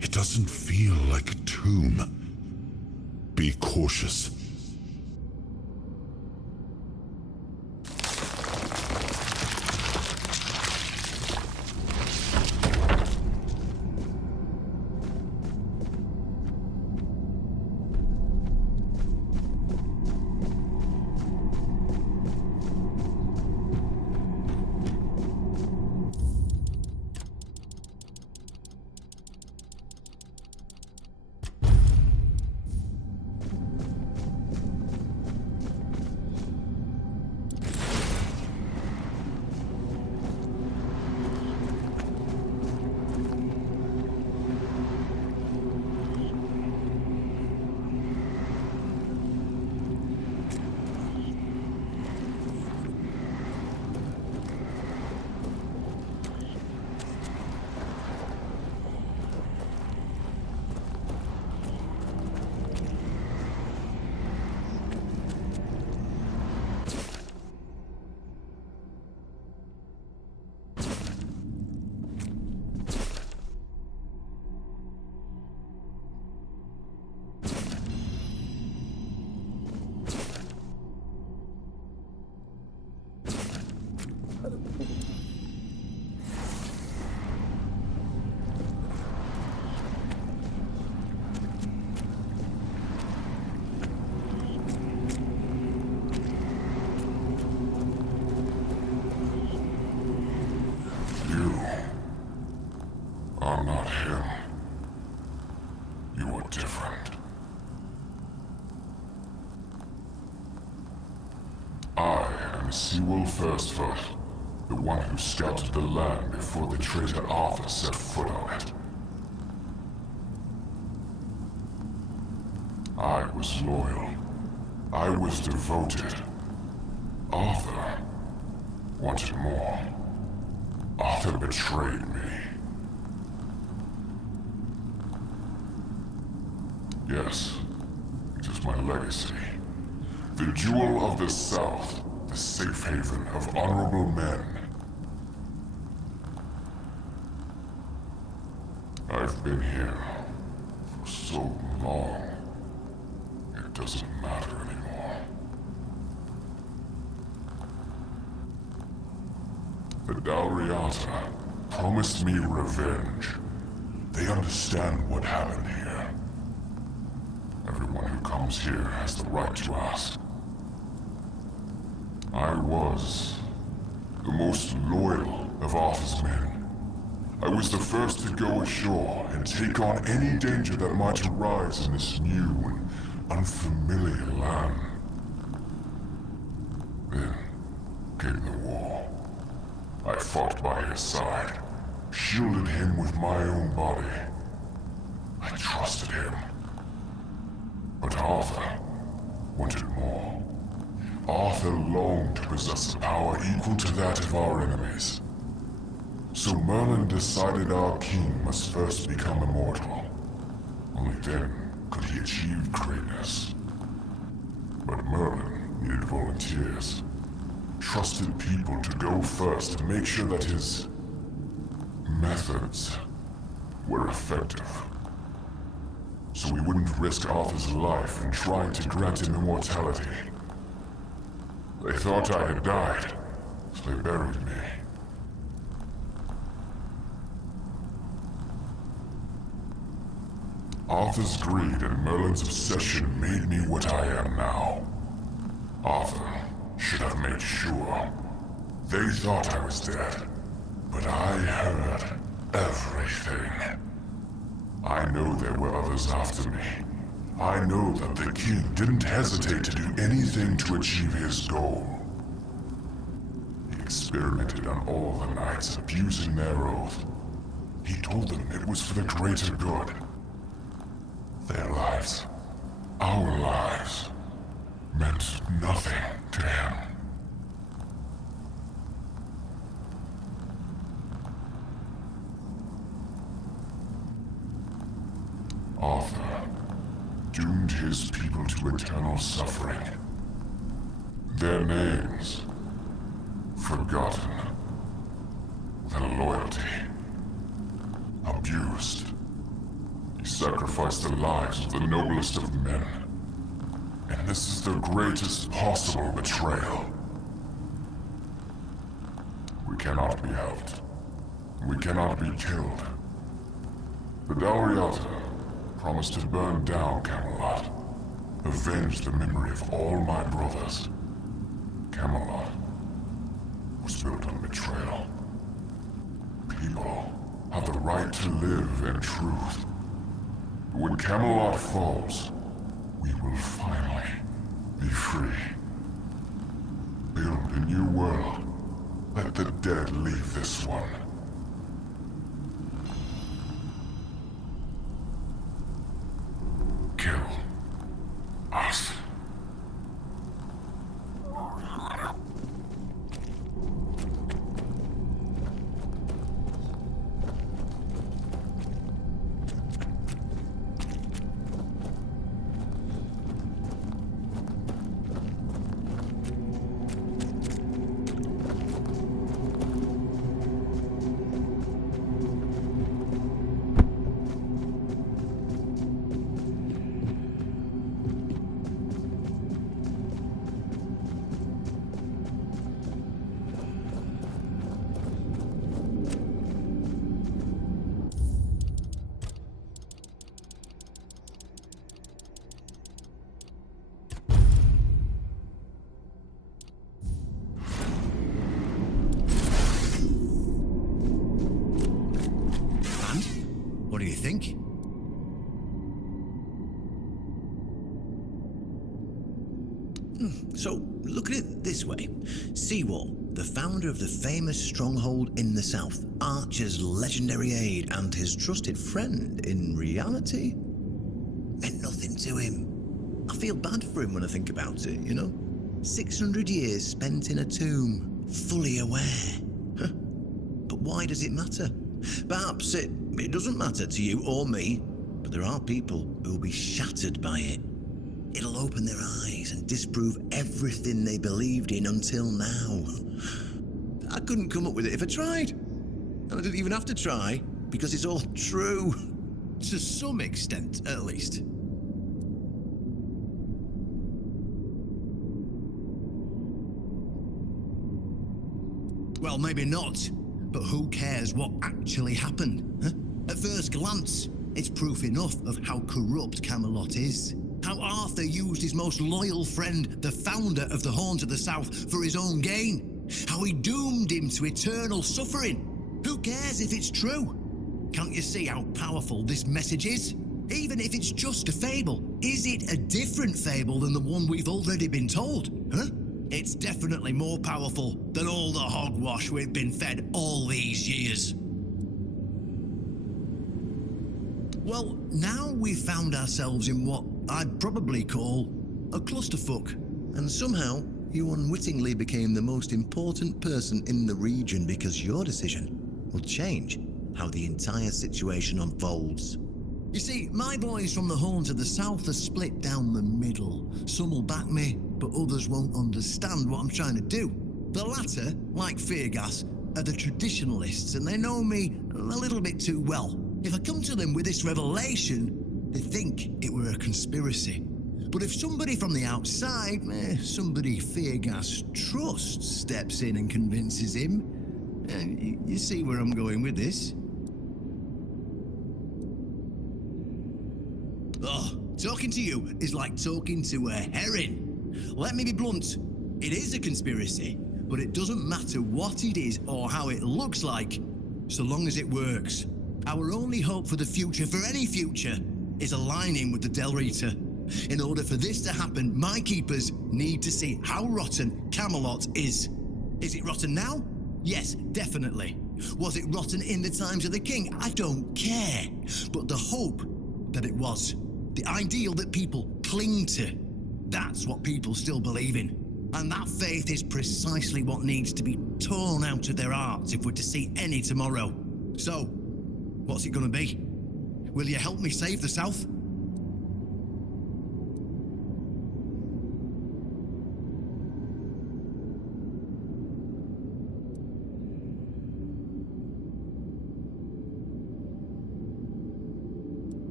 It doesn't feel like a tomb. Be cautious. Seawall Firstfoot, the one who scouted the land before the traitor Arthur set foot on it. I was loyal. I was devoted. Arthur wanted more. Arthur betrayed me. Yes, it is my legacy. The Jewel of the South. The safe haven of honorable men. I've been here for so long, it doesn't matter anymore. The Dalriata promised me revenge. They understand what happened here. Everyone who comes here has the right to ask. I was the most loyal of Arthur's men. I was the first to go ashore and take on any danger that might arise in this new and unfamiliar land. Then came the war. I fought by his side, shielded him with my own body. I trusted him. But Arthur wanted more. Arthur longed to possess a power equal to that of our enemies. So Merlin decided our king must first become immortal. Only then could he achieve greatness. But Merlin needed volunteers. Trusted people to go first to make sure that his methods were effective. So we wouldn't risk Arthur's life in trying to grant him immortality. They thought I had died, so they buried me. Arthur's greed and Merlin's obsession made me what I am now. Arthur should have made sure. They thought I was dead, but I heard everything. I know there were others after me. I know that the king didn't hesitate to do anything to achieve his goal. He experimented on all the knights, abusing their oath. He told them it was for the greater good. Their lives, our lives, meant nothing to him. Arthur doomed his people to eternal suffering. Their names forgotten. Their loyalty abused. He sacrificed the lives of the noblest of men. And this is the greatest possible betrayal. We cannot be helped. We cannot be killed. But Dalriata promised to burn down Camelot, avenge the memory of all my brothers. Camelot was built on betrayal. People have the right to live in truth. But when Camelot falls, we will finally be free. Build a new world. Let the dead leave this one. Kill us. What do you think? So, look at it this way. Seawall, the founder of the famous stronghold in the south, Archer's legendary aide and his trusted friend, in reality, meant nothing to him. I feel bad for him when I think about it, you know? 600 years spent in a tomb, fully aware. But why does it matter? Perhaps it doesn't matter to you or me, but there are people who will be shattered by it. It'll open their eyes and disprove everything they believed in until now. I couldn't come up with it if I tried. And I didn't even have to try, because it's all true. To some extent, at least. Well, maybe not. But who cares what actually happened? Huh? At first glance, it's proof enough of how corrupt Camelot is. How Arthur used his most loyal friend, the founder of the Horns of the South, for his own gain. How he doomed him to eternal suffering. Who cares if it's true? Can't you see how powerful this message is? Even if it's just a fable, is it a different fable than the one we've already been told? Huh? It's definitely more powerful than all the hogwash we've been fed all these years. Well, now we've found ourselves in what I'd probably call a clusterfuck. And somehow, you unwittingly became the most important person in the region because your decision will change how the entire situation unfolds. You see, my boys from the Horns of the South are split down the middle. Some will back me, but others won't understand what I'm trying to do. The latter, like Feargas, are the traditionalists, and they know me a little bit too well. If I come to them with this revelation, they think it were a conspiracy. But if somebody from the outside, somebody Feargas trusts, steps in and convinces him, you see where I'm going with this? Oh, talking to you is like talking to a herring. Let me be blunt. It is a conspiracy, but it doesn't matter what it is or how it looks like, so long as it works. Our only hope for the future, for any future, is aligning with the Del Rita. In order for this to happen, my keepers need to see how rotten Camelot is. Is it rotten now? Yes, definitely. Was it rotten in the times of the king? I don't care. But the hope that it was, the ideal that people cling to, that's what people still believe in. And that faith is precisely what needs to be torn out of their hearts if we're to see any tomorrow. So, what's it gonna be? Will you help me save the South?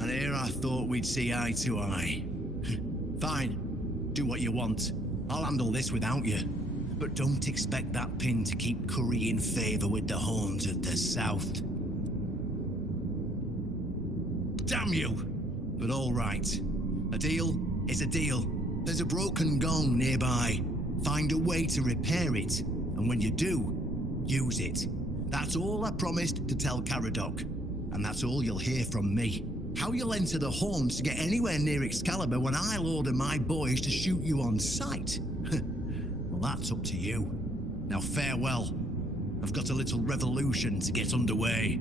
And here I thought we'd see eye to eye. Fine, do what you want. I'll handle this without you. But don't expect that pin to keep currying favor with the horns of the South. Damn you! But all right. A deal is a deal. There's a broken gong nearby. Find a way to repair it. And when you do, use it. That's all I promised to tell Caradoc. And that's all you'll hear from me. How you'll enter the horns to get anywhere near Excalibur when I'll order my boys to shoot you on sight? Well, that's up to you. Now farewell. I've got a little revolution to get underway.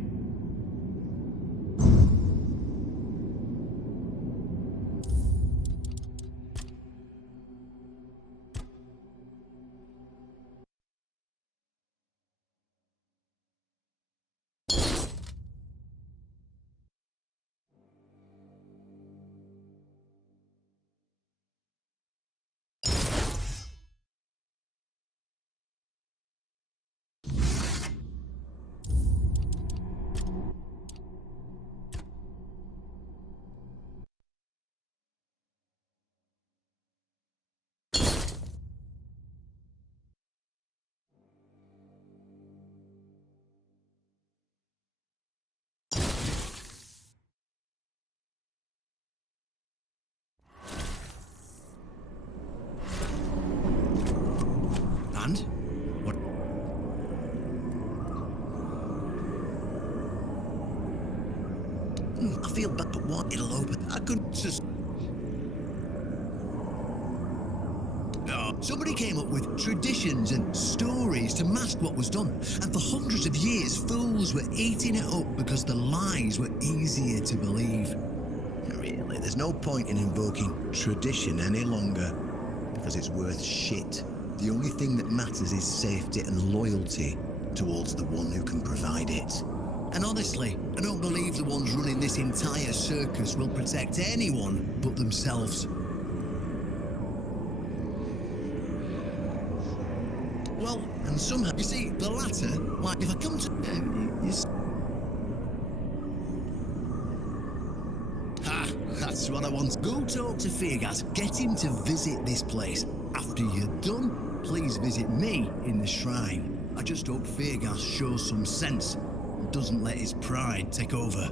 And? What? I feel bad, but what? It'll open. I could just... No. Somebody came up with traditions and stories to mask what was done. And for hundreds of years, fools were eating it up because the lies were easier to believe. Really, there's no point in invoking tradition any longer because it's worth shit. The only thing that matters is safety and loyalty towards the one who can provide it. And honestly, I don't believe the ones running this entire circus will protect anyone but themselves. Well, and somehow, you see, the latter, like if I come to... That's what I want. Go talk to Feargas. Get him to visit this place. After you're done, please visit me in the shrine. I just hope Feargas shows some sense and doesn't let his pride take over.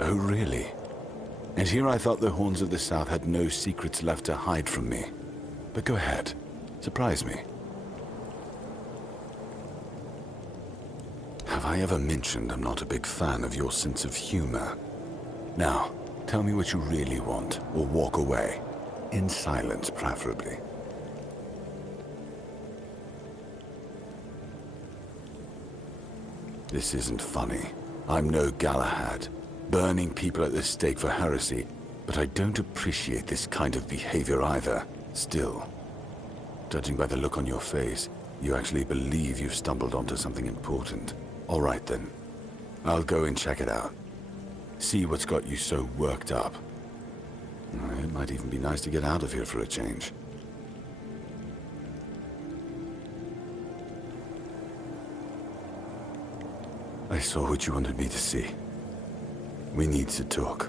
Oh, really? And here I thought the Horns of the South had no secrets left to hide from me. But go ahead. Surprise me. Have I ever mentioned I'm not a big fan of your sense of humor? Now, tell me what you really want, or walk away. In silence, preferably. This isn't funny. I'm no Galahad, burning people at the stake for heresy, but I don't appreciate this kind of behavior either. Still, judging by the look on your face, you actually believe you've stumbled onto something important. All right then. I'll go and check it out. See what's got you so worked up. It might even be nice to get out of here for a change. I saw what you wanted me to see. We need to talk.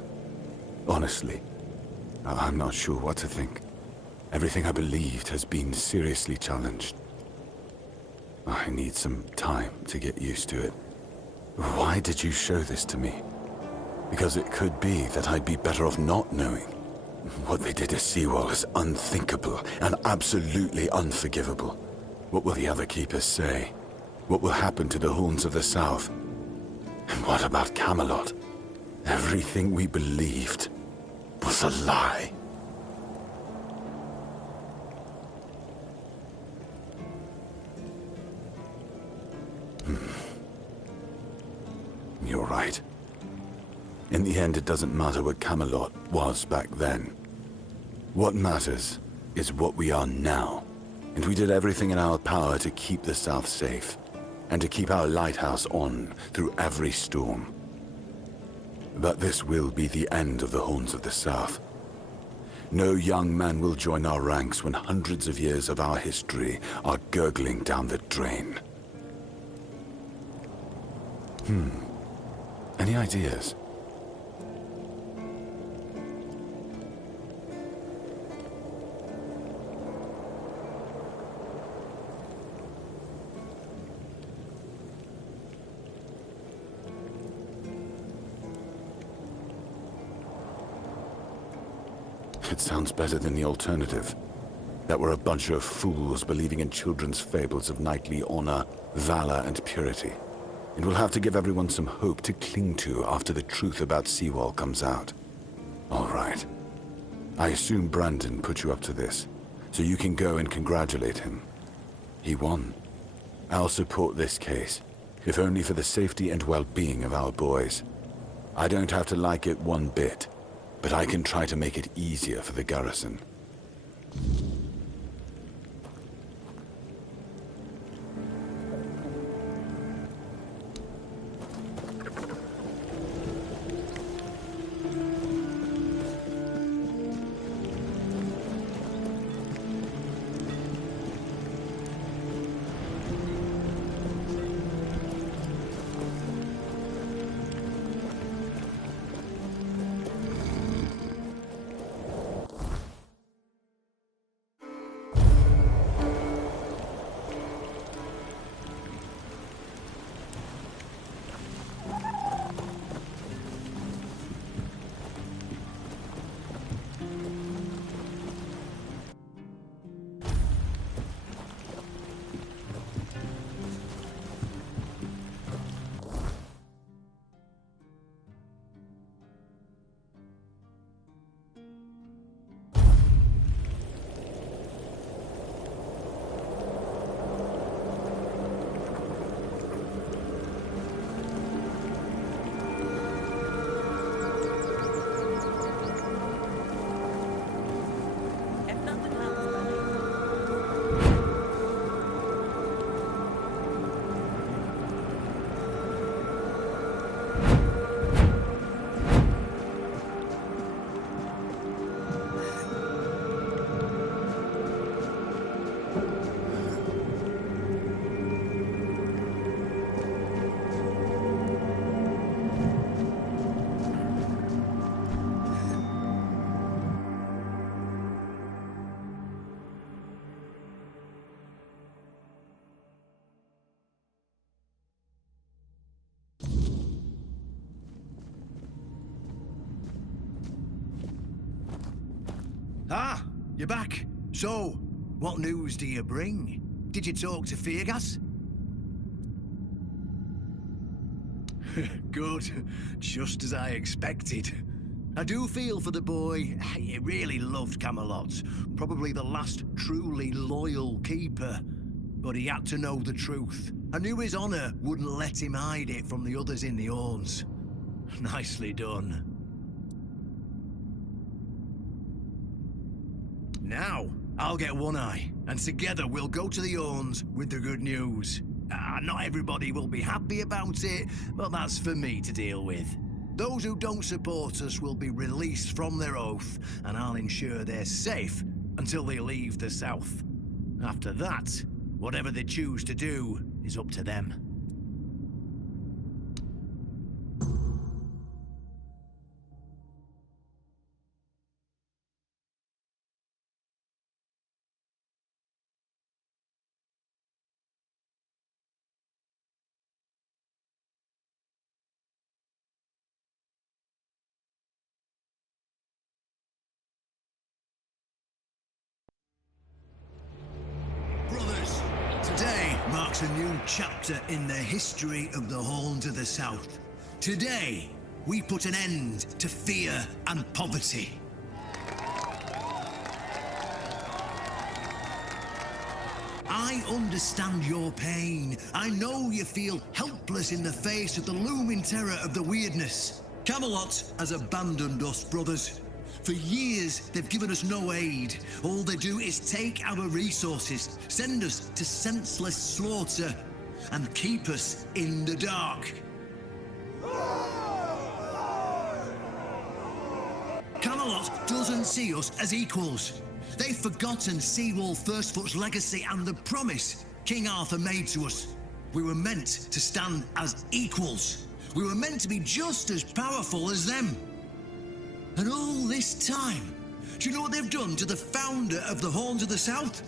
Honestly, I'm not sure what to think. Everything I believed has been seriously challenged. I need some time to get used to it. Why did you show this to me? Because it could be that I'd be better off not knowing. What they did to Seawall is unthinkable and absolutely unforgivable. What will the other keepers say? What will happen to the Horns of the South? And what about Camelot? Everything we believed was a lie. You're right. In the end, it doesn't matter what Camelot was back then. What matters is what we are now. And we did everything in our power to keep the South safe, and to keep our lighthouse on through every storm. But this will be the end of the Horns of the South. No young man will join our ranks when hundreds of years of our history are gurgling down the drain. Any ideas? It sounds better than the alternative. That we're a bunch of fools believing in children's fables of knightly honor, valor, and purity. And we'll have to give everyone some hope to cling to after the truth about Seawall comes out. All right. I assume Brandon put you up to this, so you can go and congratulate him. He won. I'll support this case, if only for the safety and well-being of our boys. I don't have to like it one bit, but I can try to make it easier for the garrison. Ah, you're back. So, what news do you bring? Did you talk to Feargas? Good. Just as I expected. I do feel for the boy. He really loved Camelot. Probably the last truly loyal keeper. But he had to know the truth. I knew his honor wouldn't let him hide it from the others in the Orns. Nicely done. Now, I'll get One Eye, and together we'll go to the Orns with the good news. Not everybody will be happy about it, but that's for me to deal with. Those who don't support us will be released from their oath, and I'll ensure they're safe until they leave the South. After that, whatever they choose to do is up to them. Brothers, today marks a new chapter in the history of the Horn to the South. Today, we put an end to fear and poverty. I understand your pain. I know you feel helpless in the face of the looming terror of the weirdness. Camelot has abandoned us, brothers. For years, they've given us no aid. All they do is take our resources, send us to senseless slaughter, and keep us in the dark. Camelot doesn't see us as equals. They've forgotten Seawolf Firstfoot's legacy and the promise King Arthur made to us. We were meant to stand as equals. We were meant to be just as powerful as them. And all this time, do you know what they've done to the founder of the Horns of the South?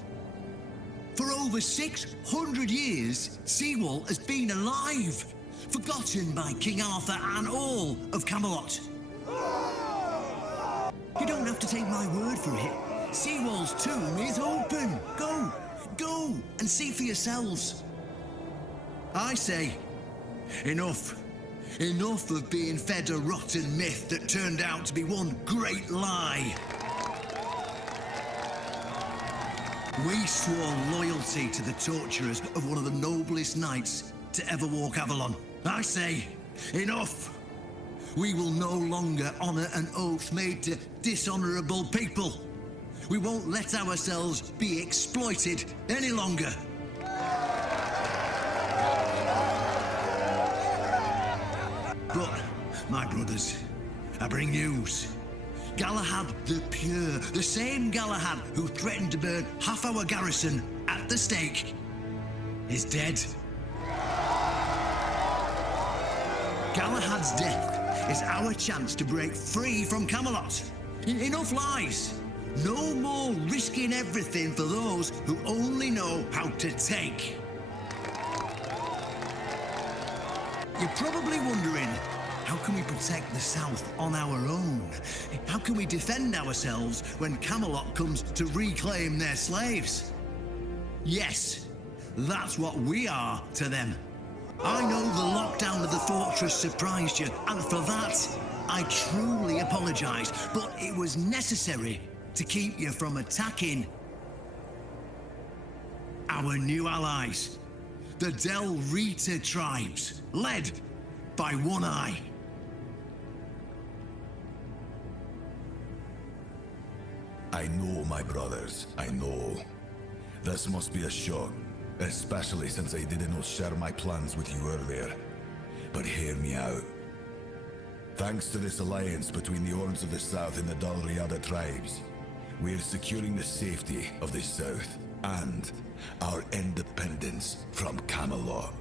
For over 600 years, Seawolf has been alive, forgotten by King Arthur and all of Camelot. You don't have to take my word for it. Seawolf's tomb is open. Go and see for yourselves. I say, enough. Enough of being fed a rotten myth that turned out to be one great lie. We swore loyalty to the torturers of one of the noblest knights to ever walk Avalon. I say, enough. We will no longer honor an oath made to dishonorable people. We won't let ourselves be exploited any longer. But, my brothers, I bring news. Galahad the Pure, the same Galahad who threatened to burn half our garrison at the stake, is dead. Galahad's death is our chance to break free from Camelot. Enough lies. No more risking everything for those who only know how to take. You're probably wondering, how can we protect the South on our own? How can we defend ourselves when Camelot comes to reclaim their slaves? Yes, that's what we are to them. I know the lockdown of the fortress surprised you, and for that, I truly apologize, but it was necessary to keep you from attacking our new allies, the Del Rita tribes, led by One Eye. I know, my brothers, I know. This must be a shock, especially since I didn't share my plans with you earlier. But hear me out. Thanks to this alliance between the Orns of the South and the Dal Riada tribes, we are securing the safety of the South and our independence from Camelot.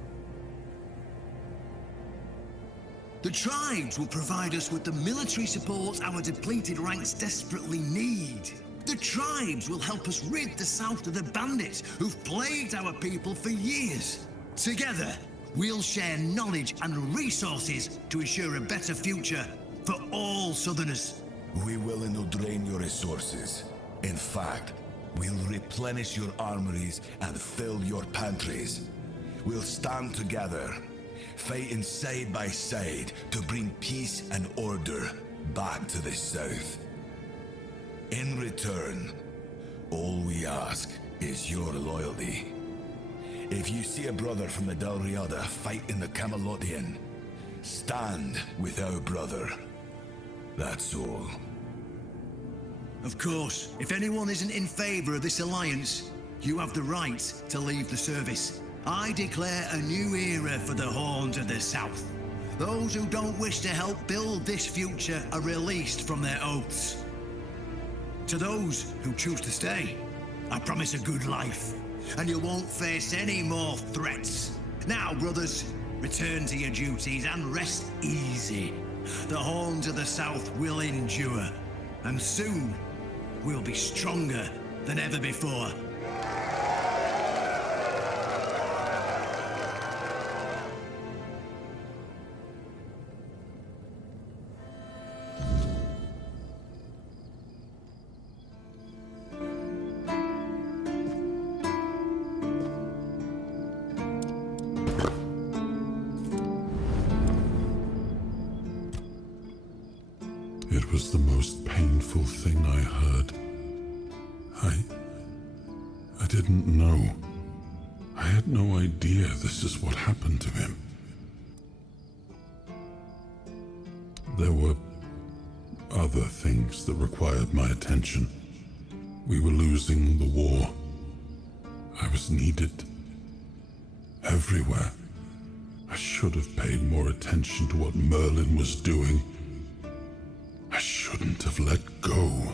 The tribes will provide us with the military support our depleted ranks desperately need. The tribes will help us rid the South of the bandits who've plagued our people for years. Together, we'll share knowledge and resources to ensure a better future for all Southerners. We will not drain your resources. In fact, we'll replenish your armories and fill your pantries. We'll stand together, fighting side by side to bring peace and order back to the South. In return, all we ask is your loyalty. If you see a brother from the Dalriada fight in the Camelotian, stand with our brother. That's all. Of course, if anyone isn't in favor of this alliance, you have the right to leave the service. I declare a new era for the Horns of the South. Those who don't wish to help build this future are released from their oaths. To those who choose to stay, I promise a good life, and you won't face any more threats. Now, brothers, return to your duties and rest easy. The Horns of the South will endure, and soon we'll be stronger than ever before. It was the most painful thing I heard. I didn't know. I had no idea this is what happened to him. There were other things that required my attention. We were losing the war. I was needed everywhere. I should have paid more attention to what Merlin was doing. I shouldn't have let go.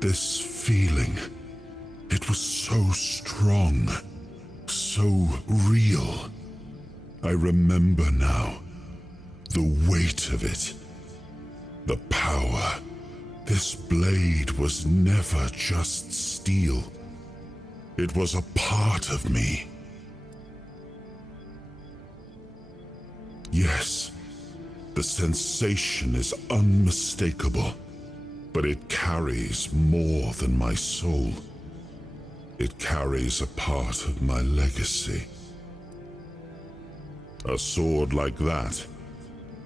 This feeling, it was so strong, so real. I remember now, the weight of it, the power. This blade was never just steel. It was a part of me. Yes, the sensation is unmistakable. But it carries more than my soul. It carries a part of my legacy. A sword like that,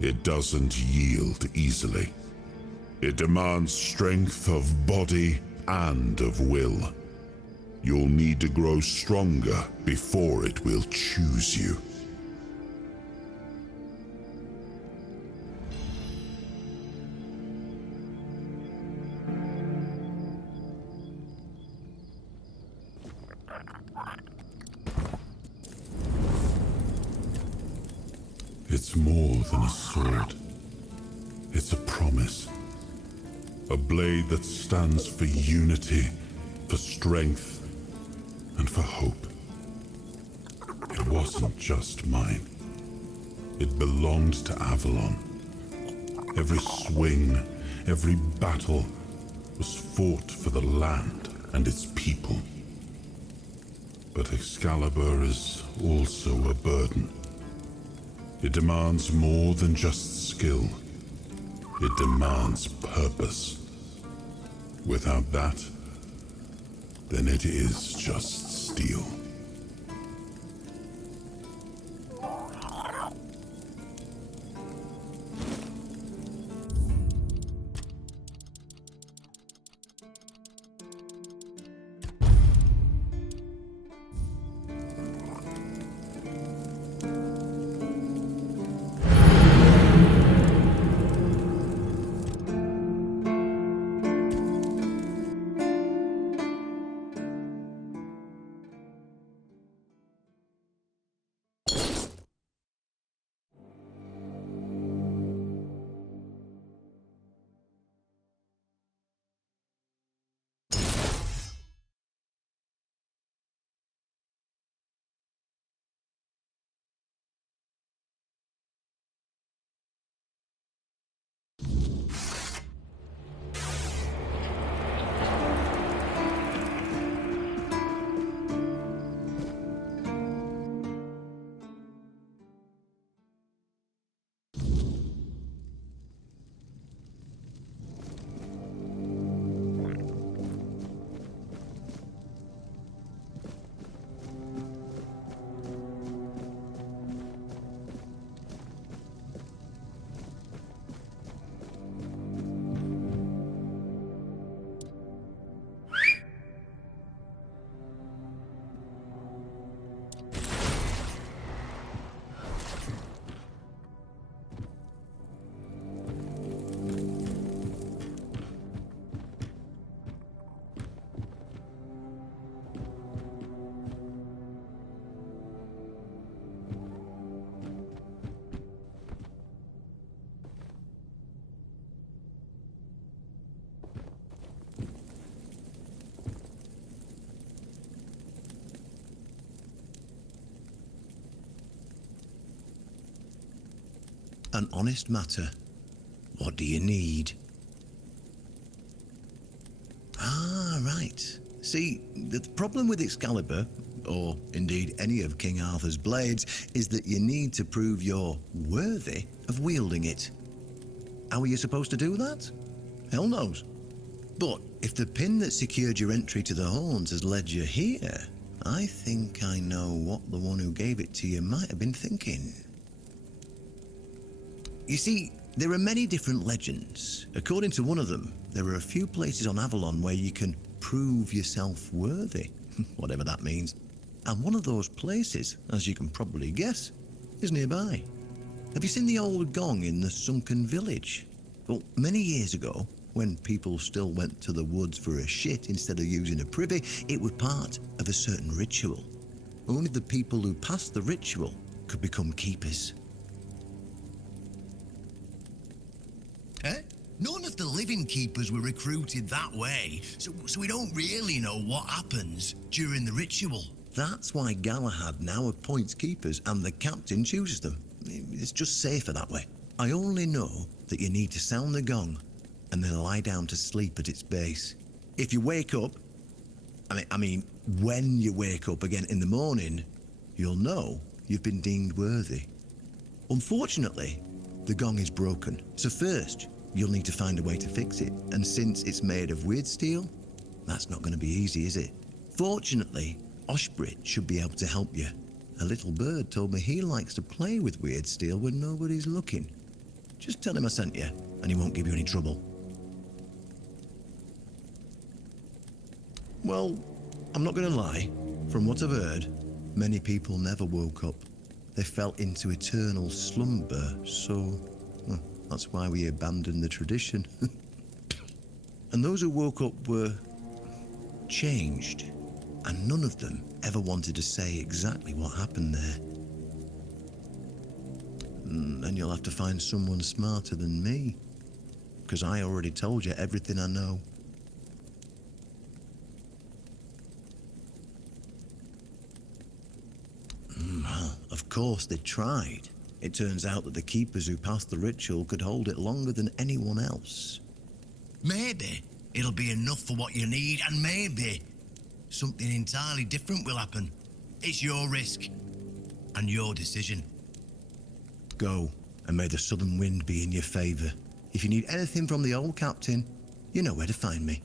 it doesn't yield easily. It demands strength of body and of will. You'll need to grow stronger before it will choose you. It's more than a sword. It's a promise. A blade that stands for unity, for strength, and for hope. It wasn't just mine. It belonged to Avalon. Every swing, every battle was fought for the land and its people. But Excalibur is also a burden. It demands more than just skill. It demands purpose. Without that, then it is just steel. An honest matter. What do you need? Ah, right. See, the problem with Excalibur, or indeed any of King Arthur's blades, is that you need to prove you're worthy of wielding it. How are you supposed to do that? Hell knows. But if the pin that secured your entry to the Horns has led you here, I think I know what the one who gave it to you might have been thinking. You see, there are many different legends. According to one of them, there are a few places on Avalon where you can prove yourself worthy, whatever that means. And one of those places, as you can probably guess, is nearby. Have you seen the old gong in the sunken village? Well, many years ago, when people still went to the woods for a shit instead of using a privy, it was part of a certain ritual. Only the people who passed the ritual could become keepers. Eh? None of the living keepers were recruited that way, so we don't really know what happens during the ritual. That's why Galahad now appoints keepers and the captain chooses them. It's just safer that way. I only know that you need to sound the gong and then lie down to sleep at its base. If you wake up, when you wake up again in the morning, you'll know you've been deemed worthy. Unfortunately, the gong is broken, so first you'll need to find a way to fix it, and since it's made of weird steel, that's not going to be easy, is it? Fortunately, Oshbrit should be able to help you. A little bird told me he likes to play with weird steel when nobody's looking. Just tell him I sent you, and he won't give you any trouble. Well, I'm not going to lie. From what I've heard, many people never woke up. They fell into eternal slumber, so that's why we abandoned the tradition. And those who woke up were changed, and none of them ever wanted to say exactly what happened there. Then you'll have to find someone smarter than me, because I already told you everything I know. Of course they tried. It turns out that the keepers who passed the ritual could hold it longer than anyone else. Maybe it'll be enough for what you need, and maybe something entirely different will happen. It's your risk and your decision. Go, and may the southern wind be in your favor. If you need anything from the old captain, you know where to find me.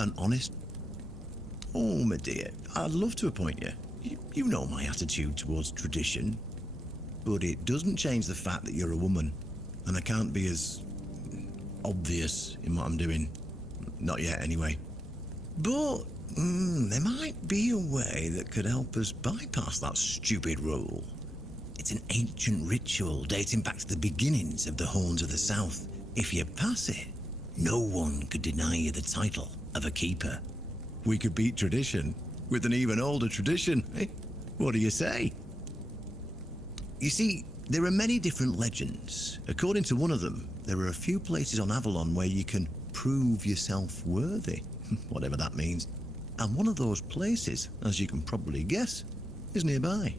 And honest? Oh, my dear, I'd love to appoint you. You know my attitude towards tradition. But it doesn't change the fact that you're a woman, and I can't be as obvious in what I'm doing. Not yet, anyway. But there might be a way that could help us bypass that stupid rule. It's an ancient ritual dating back to the beginnings of the Horns of the South. If you pass it, no one could deny you the title of a keeper. We could beat tradition with an even older tradition. Eh? What do you say? You see, there are many different legends. According to one of them, there are a few places on Avalon where you can prove yourself worthy, whatever that means. And one of those places, as you can probably guess, is nearby.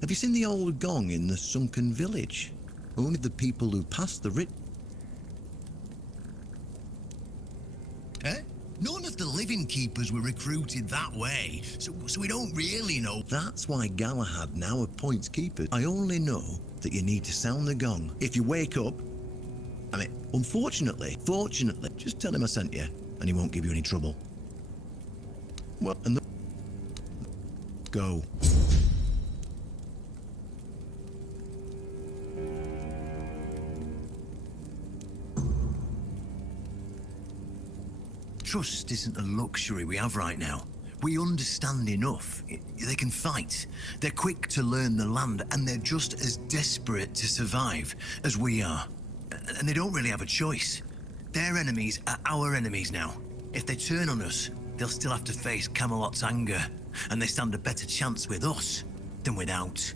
Have you seen the old gong in the sunken village? Only the people who passed the None of the living keepers were recruited that way, so we don't really know. That's why Galahad now appoints keepers. I only know that you need to sound the gong. If you wake up, I mean, fortunately, just tell him I sent you, and he won't give you any trouble. Well, and go. Trust isn't a luxury we have right now. We understand enough. They can fight. They're quick to learn the land, and they're just as desperate to survive as we are. And they don't really have a choice. Their enemies are our enemies now. If they turn on us, they'll still have to face Camelot's anger, and they stand a better chance with us than without.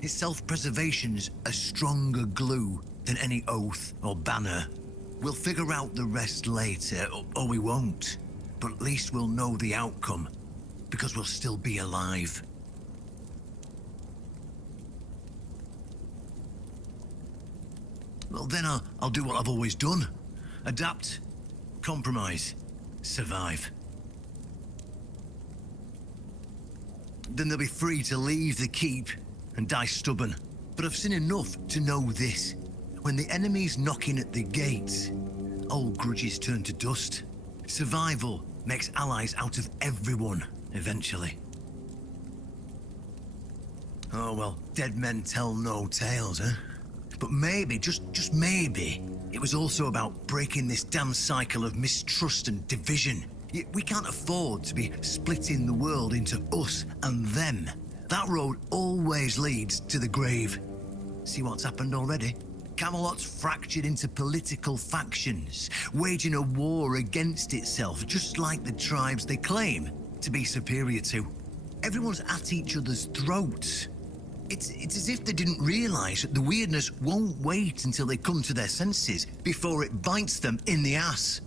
His self-preservation's a stronger glue than any oath or banner. We'll figure out the rest later, or we won't. But at least we'll know the outcome, because we'll still be alive. Well, then I'll do what I've always done. Adapt, compromise, survive. Then they'll be free to leave the keep and die stubborn. But I've seen enough to know this. When the enemy's knocking at the gates, old grudges turn to dust. Survival makes allies out of everyone, eventually. Oh well, dead men tell no tales, huh? But maybe, just maybe, it was also about breaking this damn cycle of mistrust and division. We can't afford to be splitting the world into us and them. That road always leads to the grave. See what's happened already? Camelot's fractured into political factions, waging a war against itself, just like the tribes they claim to be superior to. Everyone's at each other's throats. It's as if they didn't realize that the weirdness won't wait until they come to their senses before it bites them in the ass.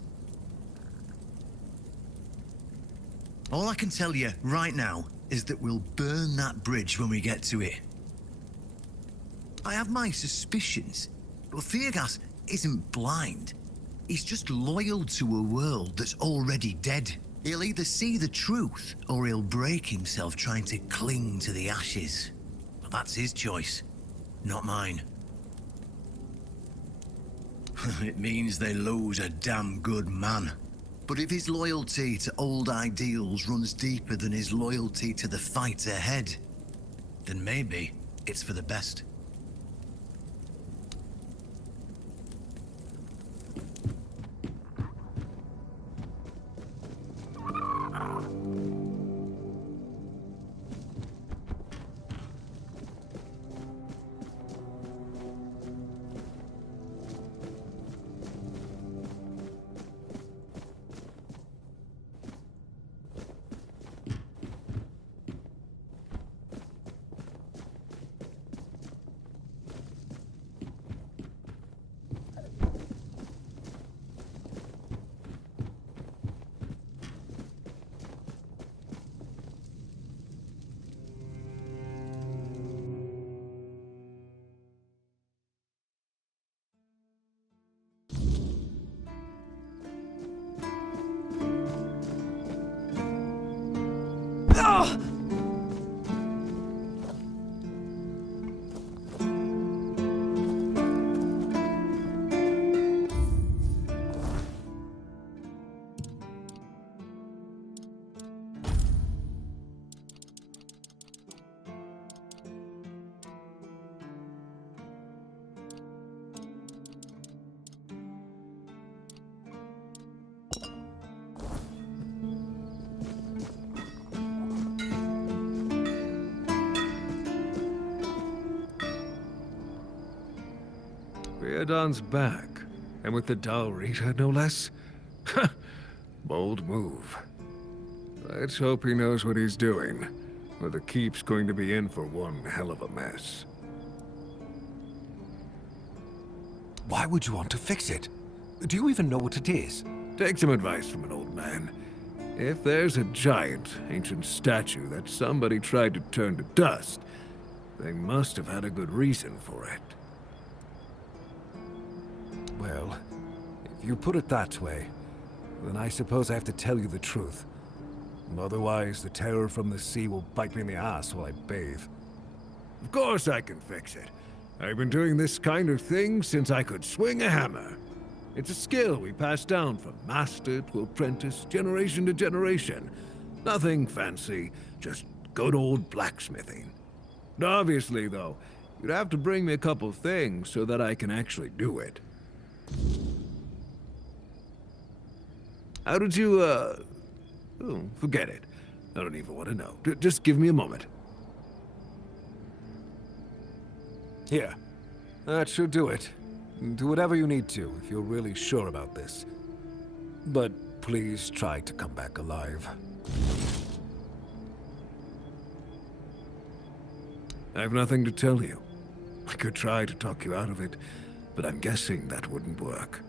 All I can tell you right now is that we'll burn that bridge when we get to it. I have my suspicions, but Thiergas isn't blind. He's just loyal to a world that's already dead. He'll either see the truth, or he'll break himself trying to cling to the ashes. But that's his choice, not mine. It means they lose a damn good man. But if his loyalty to old ideals runs deeper than his loyalty to the fight ahead, then maybe it's for the best. Riordan's back, and with the Dalrita, no less. Bold move. Let's hope he knows what he's doing, or the keep's going to be in for one hell of a mess. Why would you want to fix it? Do you even know what it is? Take some advice from an old man. If there's a giant, ancient statue that somebody tried to turn to dust, they must have had a good reason for it. Well, if you put it that way, then I suppose I have to tell you the truth. Otherwise, the terror from the sea will bite me in the ass while I bathe. Of course I can fix it. I've been doing this kind of thing since I could swing a hammer. It's a skill we pass down from master to apprentice, generation to generation. Nothing fancy, just good old blacksmithing. Obviously, though, you'd have to bring me a couple things so that I can actually do it. How did you, Oh, forget it. I don't even want to know. Just give me a moment. Here. That should do it. Do whatever you need to if you're really sure about this. But please try to come back alive. I have nothing to tell you. I could try to talk you out of it, but I'm guessing that wouldn't work.